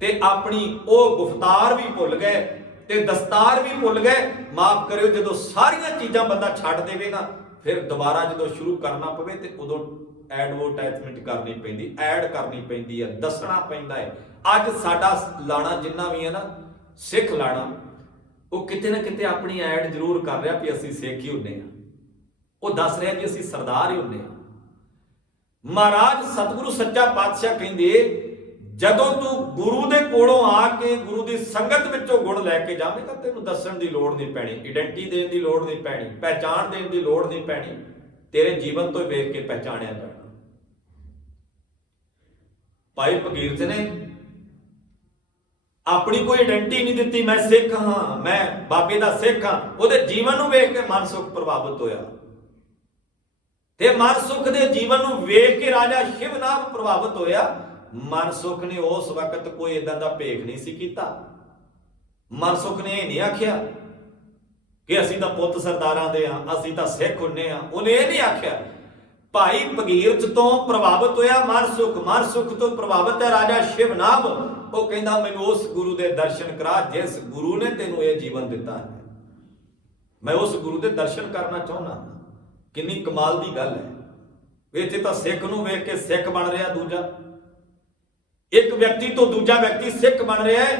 ਤੇ ਆਪਣੀ ਉਹ ਗੁਫ਼ਤਾਰ ਵੀ ਭੁੱਲ ਗਏ ਤੇ ਦਸਤਾਰ ਵੀ ਭੁੱਲ ਗਏ। ਮਾਫ ਕਰਿਓ, ਜਦੋਂ ਸਾਰੀਆਂ ਚੀਜ਼ਾਂ ਬੰਦਾ ਛੱਡ ਦੇਵੇ ਨਾ, ਫਿਰ ਦੁਬਾਰਾ ਜਦੋਂ ਸ਼ੁਰੂ ਕਰਨਾ ਪਵੇ ਤੇ ਉਦੋਂ ਐਡਵਰਟਾਈਜ਼ਮੈਂਟ ਕਰਨੀ ਪੈਂਦੀ, ਐਡ ਕਰਨੀ ਪੈਂਦੀ ਹੈ, ਦੱਸਣਾ ਪੈਂਦਾ ਹੈ। ਅੱਜ ਸਾਡਾ ਲਾਣਾ ਜਿੰਨਾ ਵੀ ਹੈ ਨਾ, ਸਿੱਖ ਲਾਣਾ, ਉਹ ਕਿਤੇ ਨਾ ਕਿਤੇ ਆਪਣੀ ਐਡ ਜ਼ਰੂਰ ਕਰ ਰਿਹਾ ਵੀ ਅਸੀਂ ਸਿੱਖ ਹੀ ਹੁੰਦੇ ਹਾਂ। ਉਹ ਦੱਸ ਰਿਹਾ ਕਿ ਅਸੀਂ ਸਰਦਾਰ ਹੀ ਹੁੰਦੇ ਹਾਂ। ਮਹਾਰਾਜ ਸਤਿਗੁਰੂ ਸੱਚਾ ਪਾਤਸ਼ਾਹ ਕਹਿੰਦੇ ਜਦੋਂ ਤੂੰ ਗੁਰੂ ਦੇ ਕੋਲੋਂ ਆ ਕੇ ਗੁਰੂ ਦੀ ਸੰਗਤ ਵਿੱਚੋਂ ਗੁਣ ਲੈ ਕੇ ਜਾਵੇਂਗਾ, ਤੈਨੂੰ ਦੱਸਣ ਦੀ ਲੋੜ ਨਹੀਂ ਪੈਣੀ, ਆਇਡੈਂਟੀ ਦੇਣ ਦੀ ਲੋੜ ਨਹੀਂ ਪੈਣੀ, ਪਹਿਚਾਣ ਦੇਣ ਦੀ ਲੋੜ ਨਹੀਂ ਪੈਣੀ। ਤੇਰੇ ਜੀਵਨ ਤੋਂ ਵੇਖ ਕੇ ਪਹਿਚਾਣਿਆ ਜਾਣਾ। ਭਾਈ ਭਗੀਰਥ ਨੇ ਆਪਣੀ ਕੋਈ ਆਇਡੈਂਟੀ ਨਹੀਂ ਦਿੱਤੀ, ਮੈਂ ਸਿੱਖ ਹਾਂ, ਮੈਂ ਬਾਬੇ ਦਾ ਸਿੱਖ ਹਾਂ। ਉਹਦੇ ਜੀਵਨ ਨੂੰ ਵੇਖ ਕੇ ਮਨ ਸੁਖ ਪ੍ਰਭਾਵਿਤ ਹੋਇਆ ਤੇ ਮਨ ਸੁਖ ਦੇ ਜੀਵਨ ਨੂੰ ਵੇਖ ਕੇ ਰਾਜਾ ਸ਼ਿਵਨਾਥ ਪ੍ਰਭਾਵਿਤ ਹੋਇਆ। ਮਨ ਸੁਖ ਨੇ ਉਸ ਵਕਤ ਕੋਈ ਇਦਾਂ ਦਾ ਭੇਖ ਨਹੀਂ ਸੀ ਕੀਤਾ। ਮਨ ਸੁਖ ਨੇ ਇਹ ਨਹੀਂ ਆਖਿਆ ਕਿ ਅਸੀਂ ਤਾਂ ਪੁੱਤ ਸਰਦਾਰਾਂ ਦੇ ਹਾਂ, ਅਸੀਂ ਤਾਂ ਸਿੱਖ ਹੁੰਨੇ ਹਾਂ। ਉਹਨੇ ਇਹ ਨਹੀਂ ਆਖਿਆ। ਭਾਈ ਭਗੀਰਥ ਤੋਂ ਪ੍ਰਭਾਵਿਤ ਹੋਇਆ ਮਨ ਸੁਖ, ਮਨ ਸੁਖ ਤੋਂ ਪ੍ਰਭਾਵਿਤ ਹੈ ਰਾਜਾ ਸ਼ਿਵਨਾਭ। ਉਹ ਕਹਿੰਦਾ ਮੈਨੂੰ ਉਸ ਗੁਰੂ ਦੇ ਦਰਸ਼ਨ ਕਰਾ ਜਿਸ ਗੁਰੂ ਨੇ ਤੈਨੂੰ ਇਹ ਜੀਵਨ ਦਿੱਤਾ ਹੈ। ਮੈਂ ਉਸ ਗੁਰੂ ਦੇ ਦਰਸ਼ਨ ਕਰਨਾ ਚਾਹੁੰਦਾ। ਕਿੰਨੀ ਕਮਾਲ ਦੀ ਗੱਲ ਹੈ। ਇੱਥੇ ਤਾਂ ਸਿੱਖ ਨੂੰ ਵੇਖ ਕੇ ਸਿੱਖ ਬਣ ਰਿਹਾ ਦੂਜਾ। ਇੱਕ ਵਿਅਕਤੀ ਤੋਂ ਦੂਜਾ ਵਿਅਕਤੀ ਸਿੱਖ ਬਣ ਰਿਹਾ ਹੈ।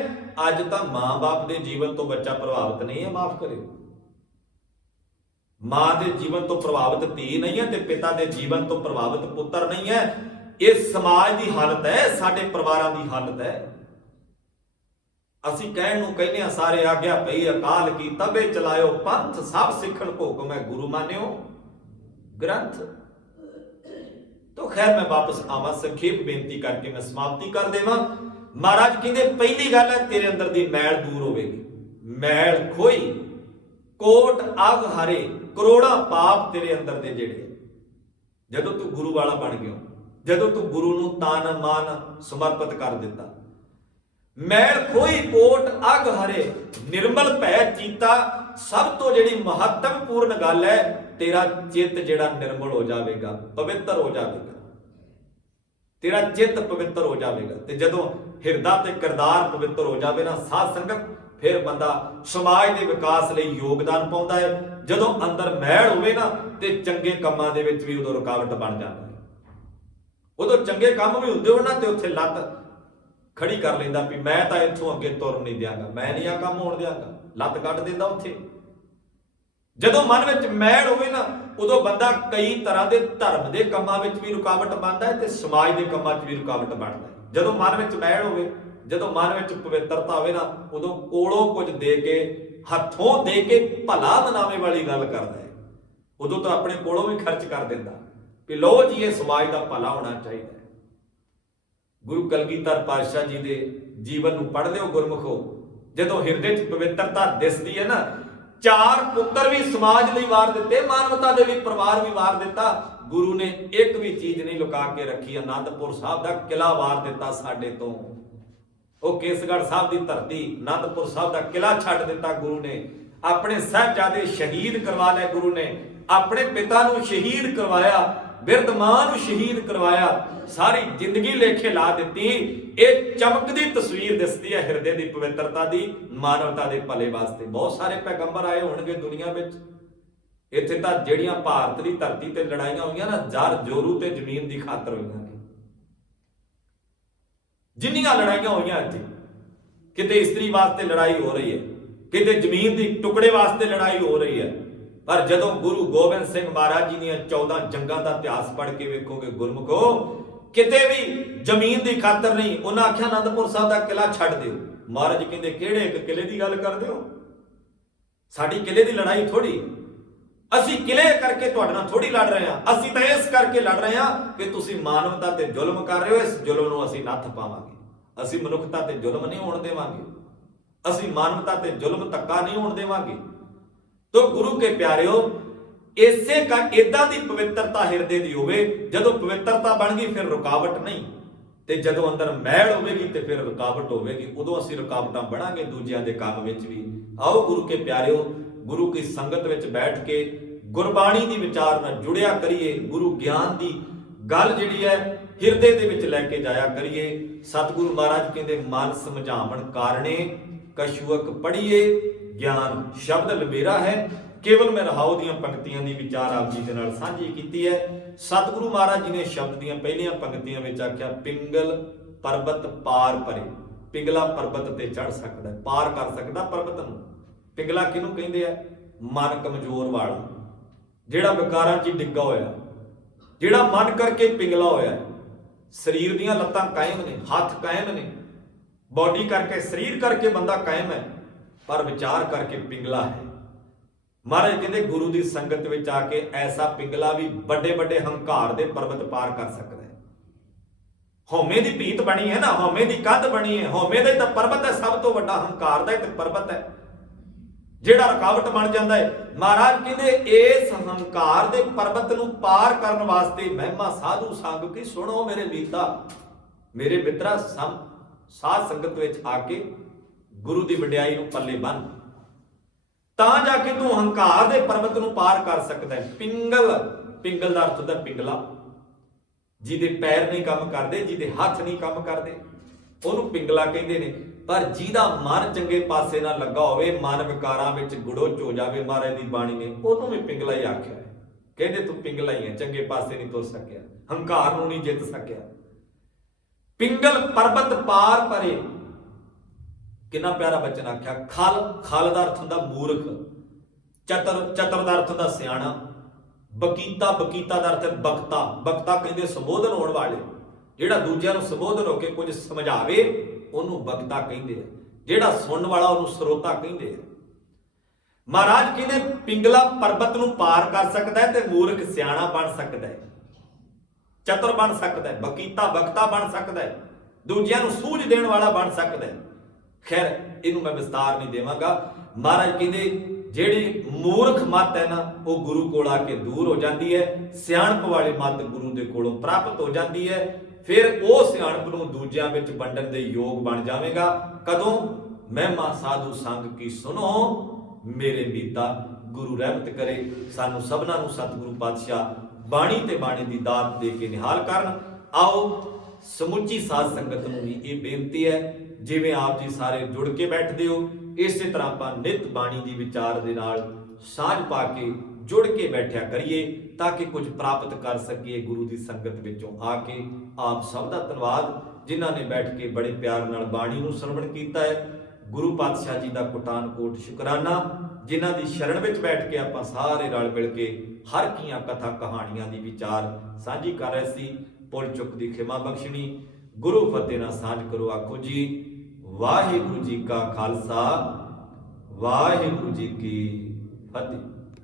ਅੱਜ ਤਾਂ ਮਾਂ-ਬਾਪ ਦੇ ਜੀਵਨ ਤੋਂ ਬੱਚਾ ਪ੍ਰਭਾਵਿਤ ਨਹੀਂ ਹੈ, ਮਾਫ ਕਰਿਓ। ਮਾਂ ਦੇ ਜੀਵਨ ਤੋਂ ਪ੍ਰਭਾਵਿਤ ਧੀ ਨਹੀਂ ਹੈ ਤੇ ਪਿਤਾ ਦੇ ਜੀਵਨ ਤੋਂ ਪ੍ਰਭਾਵਿਤ ਪੁੱਤਰ ਨਹੀਂ ਹੈ। ਇਹ ਸਮਾਜ ਦੀ ਹਾਲਤ ਹੈ, ਸਾਡੇ ਪਰਿਵਾਰਾਂ ਦੀ ਹਾਲਤ ਹੈ। ਅਸੀਂ ਕਹਿਣ ਨੂੰ ਕਹਿੰਦੇ ਹਾਂ ਸਾਰੇ ਆਗਿਆ ਪਈ ਅਕਾਲ ਕੀ ਤਬੇ ਚਲਾਇਓ ਪੰਥ, ਸਭ ਸਿੱਖਣ ਕੋ ਹੁਕਮ ਹੈ ਗੁਰੂ ਮਾਨਿਓ ਗ੍ਰੰਥ। तो खैर मैं वापस आवा, संखेप बेनती करके मैं समाप्ति कर देवां। महाराज कहते पहली गल है तेरे अंदर दी मैल दूर होवेगी, मैल खोई कोट अग हरे करोड़ा पाप तेरे अंदर दे जेड़े जदों तू गुरु वाला बन गया, जदों तू गुरु नूं तन मन समर्पित कर दिता। मैल खोई कोट अग हरे निर्मल भै चीता। सब तो जिहड़ी महत्वपूर्ण गल है तेरा चित्त जिहड़ा निर्मल हो जाएगा, पवित्र हो जाएगा, तेरा चित्त पवित्र हो जाएगा। ते जदों हिरदा ते किरदार पवित्र हो जाए ना साध संगत, फिर बंदा समाज के विकास लई योगदान पाउंदा है। जदों अंदर मैल होवे ना ते चंगे कामां दे विच भी उदों रुकावट बन जांदा है। उदों चंगे काम भी हुंदे होण ना ते उत्थे लत खड़ी कर लेंदा भी मैं तां इत्थों अगे तुर नहीं दियांगा, मैं नहीं आ काम होण दियांगा, लत कढ दिंदा उत्थे। जदों मन विच मैल होवे ना उदों बंदा कई तरह के धर्म के कामां विच भी रुकावट बनता है ते समाज के कामां च भी रुकावट बनता है। जदों मन विच मैल होवे, जदों मन विच पवित्रता होवे ना उदों कोलों कुछ दे के हथों दे के भला मनावे वाली गल करदा है। उदों तो अपने कोलों भी खर्च कर दिंदा कि लो जी ये समाज का भला होना चाहिए। गुरु कलगीधर पातशाह जी के जीवन नूं पढ़ लिओ गुरमुखो, जदों हिरदे च पवित्रता दिसदी है ना, 4 पुत्र भी समाज लई वार दिते, मानवता दे लई परिवार भी वार दिता। गुरु ने एक भी चीज नहीं लुका के रखी। आनंदपुर साहब का किला वार दिता साडे तो, ਉਹ ਕੇਸਗੜ੍ਹ ਸਾਹਿਬ ਦੀ ਧਰਤੀ ਆਨੰਦਪੁਰ ਸਾਹਿਬ ਦਾ ਕਿਲਾ ਛੱਡ ਦਿੱਤਾ ਗੁਰੂ ਨੇ। ਆਪਣੇ ਸਾਹਿਬਜ਼ਾਦੇ ਸ਼ਹੀਦ ਕਰਵਾ ਲਏ ਗੁਰੂ ਨੇ, ਆਪਣੇ ਪਿਤਾ ਨੂੰ ਸ਼ਹੀਦ ਕਰਵਾਇਆ, ਬਿਰਧ ਮਾਂ ਨੂੰ ਸ਼ਹੀਦ ਕਰਵਾਇਆ, ਸਾਰੀ ਜ਼ਿੰਦਗੀ ਲੇਖੇ ਲਾ ਦਿੱਤੀ। ਇਹ ਚਮਕਦੀ ਤਸਵੀਰ ਦਿਸਦੀ ਹੈ ਹਿਰਦੇ ਦੀ ਪਵਿੱਤਰਤਾ ਦੀ, ਮਾਨਵਤਾ ਦੇ ਭਲੇ ਵਾਸਤੇ। ਬਹੁਤ ਸਾਰੇ ਪੈਗੰਬਰ ਆਏ ਹੋਣਗੇ ਦੁਨੀਆ ਵਿੱਚ। ਇੱਥੇ ਤਾਂ ਜਿਹੜੀਆਂ ਭਾਰਤ ਦੀ ਧਰਤੀ ਤੇ ਲੜਾਈਆਂ ਹੋਈਆਂ ਨਾ, ਜ਼ਰ ਜੋਰੂ ਤੇ ਜ਼ਮੀਨ ਦੀ ਖਾਤਰ ਹੋਈਆਂ ਨੇ। ਜਿੰਨੀਆਂ ਲੜਾਈਆਂ ਹੋਈਆਂ ਇੱਥੇ, ਕਿਤੇ ਇਸਤਰੀ ਵਾਸਤੇ ਲੜਾਈ ਹੋ ਰਹੀ ਹੈ, ਕਿਤੇ ਜ਼ਮੀਨ ਦੀ ਟੁਕੜੇ ਵਾਸਤੇ ਲੜਾਈ ਹੋ ਰਹੀ ਹੈ। ਪਰ ਜਦੋਂ ਗੁਰੂ ਗੋਬਿੰਦ ਸਿੰਘ ਮਹਾਰਾਜ ਜੀ ਦੀਆਂ 14 ਜੰਗਾਂ ਦਾ ਇਤਿਹਾਸ ਪੜ੍ਹ ਕੇ ਵੇਖੋਗੇ ਗੁਰਮੁਖੋ, ਕਿਤੇ ਵੀ ਜ਼ਮੀਨ ਦੀ ਖਾਤਰ ਨਹੀਂ। ਉਹਨਾਂ ਆਖਿਆ ਆਨੰਦਪੁਰ ਸਾਹਿਬ ਦਾ ਕਿਲਾ ਛੱਡ ਦਿਓ। ਮਹਾਰਾਜ ਕਹਿੰਦੇ ਕਿਹੜੇ ਇੱਕ ਕਿਲੇ ਦੀ ਗੱਲ ਕਰਦੇ ਹੋ? ਸਾਡੀ ਕਿਲੇ ਦੀ ਲੜਾਈ ਥੋੜੀ, ਅਸੀਂ ਕਿਲੇ ਕਰਕੇ ਤੁਹਾਡੇ ਨਾਲ ਥੋੜੀ ਲੜ ਰਹੇ ਹਾਂ। ਅਸੀਂ ਤਾਂ ਇਸ ਕਰਕੇ ਲੜ ਰਹੇ ਹਾਂ ਕਿ ਤੁਸੀਂ ਮਾਨਵਤਾ ਤੇ ਜ਼ੁਲਮ ਕਰ ਰਹੇ ਹੋ। ਇਸ ਜ਼ੁਲਮ ਨੂੰ ਅਸੀਂ ਨੱਥ ਪਾਵਾਂਗੇ। ਅਸੀਂ ਮਨੁੱਖਤਾ ਤੇ ਜ਼ੁਲਮ ਨਹੀਂ ਹੋਣ ਦੇਵਾਂਗੇ। ਅਸੀਂ ਮਾਨਵਤਾ ਤੇ ਜ਼ੁਲਮ ਧੱਕਾ ਨਹੀਂ ਹੋਣ ਦੇਵਾਂਗੇ। ਤੋ ਗੁਰੂ ਕੇ ਪਿਆਰਿਓ, ਇਸੇ ਕਾ ਇਦਾਂ ਦੀ ਪਵਿੱਤਰਤਾ ਹਿਰਦੇ ਦੀ ਹੋਵੇ। ਜਦੋਂ ਪਵਿੱਤਰਤਾ ਬਣ ਗਈ ਫਿਰ ਰੁਕਾਵਟ ਨਹੀਂ, ਤੇ ਜਦੋਂ ਅੰਦਰ ਮੈਲ ਹੋਵੇਗੀ ਤੇ ਫਿਰ ਰੁਕਾਵਟ ਹੋਵੇਗੀ। ਉਦੋਂ ਅਸੀਂ ਰੁਕਾਵਟਾਂ ਬਣਾਂਗੇ ਦੂਜਿਆਂ ਦੇ ਕੰਮ ਵਿੱਚ ਵੀ। ਆਓ ਗੁਰੂ ਕੇ ਪਿਆਰਿਓ, ਗੁਰੂ ਕੀ ਸੰਗਤ ਵਿੱਚ ਬੈਠ ਕੇ ਗੁਰਬਾਣੀ ਦੀ ਵਿਚਾਰ ਨਾਲ ਜੁੜਿਆ ਕਰੀਏ। ਗੁਰੂ ਗਿਆਨ ਦੀ ਗੱਲ ਜਿਹੜੀ ਹੈ ਹਿਰਦੇ ਦੇ ਵਿੱਚ ਲੈ ਕੇ ਜਾਇਆ ਕਰੀਏ। ਸਤਿਗੁਰੂ ਮਹਾਰਾਜ ਕਹਿੰਦੇ ਮਨ ਸਮਝਾਵਣ ਕਾਰਣੇ ਕਛੂਅਕ ਪੜ੍ਹੀਏ, ਗਿਆਨ ਸ਼ਬਦ ਲਬੇਰਾ ਹੈ। ਕੇਵਲ ਮੈਂ ਰਹਾਉ ਦੀਆਂ ਪੰਕਤੀਆਂ ਦੀ ਵਿਚਾਰ ਆਪ ਜੀ ਦੇ ਨਾਲ ਸਾਂਝੀ ਕੀਤੀ ਹੈ। ਸਤਿਗੁਰੂ ਮਹਾਰਾਜ ਜੀ ਨੇ ਸ਼ਬਦ ਦੀਆਂ ਪਹਿਲੀਆਂ ਪੰਕਤੀਆਂ ਵਿੱਚ ਆਖਿਆ, ਪਿੰਗਲ ਪਰਬਤ ਪਾਰ ਪਰੇ। ਪਿੰਗਲਾ ਪਰਬਤ ਤੇ ਚੜ ਸਕਦਾ, ਪਾਰ ਕਰ ਸਕਦਾ ਪਰਬਤ ਨੂੰ। ਪਿੰਗਲਾ ਕਿਹਨੂੰ ਕਹਿੰਦੇ ਆ? ਮਨ ਕਮਜ਼ੋਰ ਵਾਲਾ, ਜਿਹੜਾ ਵਿਕਾਰਾਂ 'ਚ ਡਿੱਗਾ ਹੋਇਆ, ਜਿਹੜਾ ਮਨ ਕਰਕੇ ਪਿੰਗਲਾ ਹੋਇਆ। ਸਰੀਰ ਦੀਆਂ ਲੱਤਾਂ ਕਾਇਮ ਨੇ, ਹੱਥ ਕਾਇਮ ਨੇ, ਬੋਡੀ ਕਰਕੇ ਸਰੀਰ ਕਰਕੇ ਬੰਦਾ ਕਾਇਮ ਹੈ, ਪਰ ਵਿਚਾਰ ਕਰਕੇ ਪਿੰਗਲਾ ਹੈ। ਮਹਾਰਾਜ ਕਹਿੰਦੇ ਗੁਰੂ ਦੀ ਸੰਗਤ ਵਿੱਚ ਆ ਕੇ ਐਸਾ ਪਿੰਗਲਾ ਵੀ ਵੱਡੇ ਵੱਡੇ ਹੰਕਾਰ ਦੇ ਪਰਬਤ ਪਾਰ ਕਰ ਸਕਦਾ ਹੈ। ਹਉਮੈ ਦੀ ਭੀਤ ਬਣੀ ਹੈ ਨਾ, ਹਉਮੈ ਦੀ ਕੰਧ ਬਣੀ ਹੈ। ਹਉਮੈ ਦਾ ਤਾਂ ਪਰਬਤ ਹੈ ਸਭ ਤੋਂ ਵੱਡਾ, ਹੰਕਾਰ ਦਾ ਹੀ ਤਾਂ ਪਰਬਤ ਹੈ ਜਿਹੜਾ ਰੁਕਾਵਟ ਬਣ ਜਾਂਦਾ ਹੈ। ਮਹਾਰਾਜ ਕਹਿੰਦੇ ਇਸ ਹੰਕਾਰ ਦੇ ਪਰਬਤ ਨੂੰ ਪਾਰ ਕਰਨ ਵਾਸਤੇ ਮਹਿਮਾ ਸਾਧੂ ਸੰਗ ਕੀ ਸੁਣੋ ਮੇਰੇ ਮੀਤਾ, ਮੇਰੇ ਮਿੱਤਰਾ। ਸਾਧ ਸੰਗਤ ਵਿੱਚ ਆ ਕੇ ਗੁਰੂ ਦੀ ਵਡਿਆਈ ਨੂੰ ਪੱਲੇ ਬੰਨ੍ਹ, ਤਾਂ ਜਾ ਕੇ ਤੂੰ ਹੰਕਾਰ ਦੇ ਪਰਬਤ ਨੂੰ ਪਾਰ ਕਰ ਸਕਦਾ ਹੈ। ਪਿੰਗਲ, ਪਿੰਗਲ ਦਾ ਅਰਥ ਹੁੰਦਾ ਪਿੰਗਲਾ, ਜਿਹਦੇ ਪੈਰ ਨਹੀਂ ਕੰਮ ਕਰਦੇ, ਜਿਹਦੇ ਹੱਥ ਨਹੀਂ ਕੰਮ ਕਰਦੇ, ਉਹਨੂੰ ਪਿੰਗਲਾ ਕਹਿੰਦੇ ਨੇ। ਪਰ ਜਿਹਦਾ ਮਨ ਚੰਗੇ ਪਾਸੇ ਨਾਲ ਲੱਗਾ ਹੋਵੇ, ਮਨ ਵਿਕਾਰਾਂ ਵਿੱਚ ਗੁੜੋਚ ਹੋ ਜਾਵੇ, ਮਹਾਰਾਜ ਦੀ ਬਾਣੀ ਨੇ ਉਹਨੂੰ ਵੀ ਪਿੰਗਲਾ ਹੀ ਆਖਿਆ ਹੈ। ਕਹਿੰਦੇ ਤੂੰ ਪਿੰਗਲਾ ਹੀ ਹੈ, ਚੰਗੇ ਪਾਸੇ ਨਹੀਂ ਤੁਰ ਸਕਿਆ, ਹੰਕਾਰ ਨੂੰ ਨਹੀਂ ਜਿੱਤ ਸਕਿਆ। ਪਿੰਗਲ ਪਰਬਤ ਪਾਰ ਪਰੇ। ਕਿੰਨਾ ਪਿਆਰਾ ਬਚਨ ਆਖਿਆ। ਖਲ, ਖਲ ਦਾ ਅਰਥ ਹੁੰਦਾ ਮੂਰਖ। ਚਤਰ, ਚਤਰ ਦਾ ਅਰਥ ਹੁੰਦਾ ਸਿਆਣਾ। ਬਕੀਤਾ, ਬਕੀਤਾ ਦਾ ਅਰਥ ਹੈ ਬਕਤਾ। ਬਕਤਾ ਕਹਿੰਦੇ ਸੰਬੋਧਨ ਹੋਣ ਵਾਲੇ, ਜਿਹੜਾ ਦੂਜਿਆਂ ਨੂੰ ਸੰਬੋਧਨ ਹੋ ਕੇ ਕੁਝ ਸਮਝਾਵੇ ਉਹਨੂੰ ਬਕਤਾ ਕਹਿੰਦੇ ਆ। ਜਿਹੜਾ ਸੁਣਨ ਵਾਲਾ ਉਹਨੂੰ ਸਰੋਤਾ ਕਹਿੰਦੇ ਆ। ਮਹਾਰਾਜ ਕਹਿੰਦੇ ਪਿੰਗਲਾ ਪਰਬਤ ਨੂੰ ਪਾਰ ਕਰ ਸਕਦਾ ਹੈ ਤੇ ਮੂਰਖ ਸਿਆਣਾ ਬਣ ਸਕਦਾ ਹੈ, ਚਤੁਰ ਬਣ ਸਕਦਾ ਹੈ, ਬਕੀਤਾ ਬਕਤਾ ਬਣ ਸਕਦਾ ਹੈ, ਦੂਜਿਆਂ ਨੂੰ ਸੂਝ ਦੇਣ ਵਾਲਾ ਬਣ ਸਕਦਾ ਹੈ। ਖੈਰ ਇਹਨੂੰ ਮੈਂ ਵਿਸਤਾਰ ਨਹੀਂ ਦੇਵਾਂਗਾ। ਮਹਾਰਾਜ ਕਹਿੰਦੇ ਜਿਹੜੀ ਮੂਰਖ ਮੱਤ ਹੈ ਨਾ ਉਹ ਗੁਰੂ ਕੋਲ ਆ ਕੇ ਦੂਰ ਹੋ ਜਾਂਦੀ ਹੈ, ਸਿਆਣਪ ਵਾਲੀ ਮੱਤ ਗੁਰੂ ਦੇ ਕੋਲੋਂ ਪ੍ਰਾਪਤ ਹੋ ਜਾਂਦੀ ਹੈ। ਫਿਰ ਉਹ ਸਿਆਣਪ ਨੂੰ ਦੂਜਿਆਂ ਵਿੱਚ ਵੰਡਣ ਦੇ ਯੋਗ ਬਣ ਜਾਵੇਗਾ। ਕਦੋਂ? ਮਹਿਮਾ ਸਾਧੂ ਸੰਗ ਕੀ ਸੁਣੋ ਮੇਰੇ ਮੀਤਾ। ਗੁਰੂ ਰਹਿਮਤ ਕਰੇ ਸਾਨੂੰ ਸਭਨਾਂ ਨੂੰ ਸਤਿਗੁਰੂ ਪਾਤਸ਼ਾਹ ਬਾਣੀ ਤੇ ਬਾਣੀ ਦੀ ਦਾਤ ਦੇ ਕੇ ਨਿਹਾਲ ਕਰਨ। ਆਓ ਸਮੁੱਚੀ ਸਾਧ ਸੰਗਤ ਨੂੰ ਵੀ ਇਹ ਬੇਨਤੀ ਹੈ, ਜਿਵੇਂ ਆਪ ਜੀ ਸਾਰੇ ਜੁੜ ਕੇ ਬੈਠਦੇ ਹੋ ਇਸੇ ਤਰ੍ਹਾਂ ਆਪਾਂ ਨਿਤ ਬਾਣੀ ਦੀ ਵਿਚਾਰ ਦੇ ਨਾਲ ਸਾਂਝ ਪਾ ਕੇ ਜੁੜ ਕੇ ਬੈਠਿਆ ਕਰੀਏ ਤਾਂ ਕਿ ਕੁਝ ਪ੍ਰਾਪਤ ਕਰ ਸਕੀਏ ਗੁਰੂ ਦੀ ਸੰਗਤ ਵਿੱਚੋਂ ਆ ਕੇ। ਆਪ ਸਭ ਦਾ ਧੰਨਵਾਦ ਜਿਨ੍ਹਾਂ ਨੇ ਬੈਠ ਕੇ ਬੜੇ ਪਿਆਰ ਨਾਲ ਬਾਣੀ ਨੂੰ ਸਰਵਣ ਕੀਤਾ ਹੈ। ਗੁਰੂ ਪਾਤਸ਼ਾਹ ਜੀ ਦਾ ਕੋਟਾਨ ਕੋਟ ਸ਼ੁਕਰਾਨਾ, ਜਿਨ੍ਹਾਂ ਦੀ ਸ਼ਰਨ ਵਿੱਚ ਬੈਠ ਕੇ ਆਪਾਂ ਸਾਰੇ ਰਲ ਮਿਲ ਕੇ ਹਰ ਕੀਆਂ ਕਥਾ ਕਹਾਣੀਆਂ ਦੀ ਵਿਚਾਰ ਸਾਂਝੀ ਕਰ ਰਹੇ ਸੀ। ਭੁੱਲ ਚੁੱਕ ਦੀ ਖਿਮਾ ਬਖਸ਼ਣੀ। ਗੁਰੂ ਫਤਿਹ ਨਾਲ ਸਾਂਝ ਕਰੋ। ਆਖੋ ਜੀ ਵਾਹਿਗੁਰੂ ਜੀ ਕਾ ਖਾਲਸਾ, ਵਾਹਿਗੁਰੂ ਜੀ ਕੀ ਫਤਿਹ।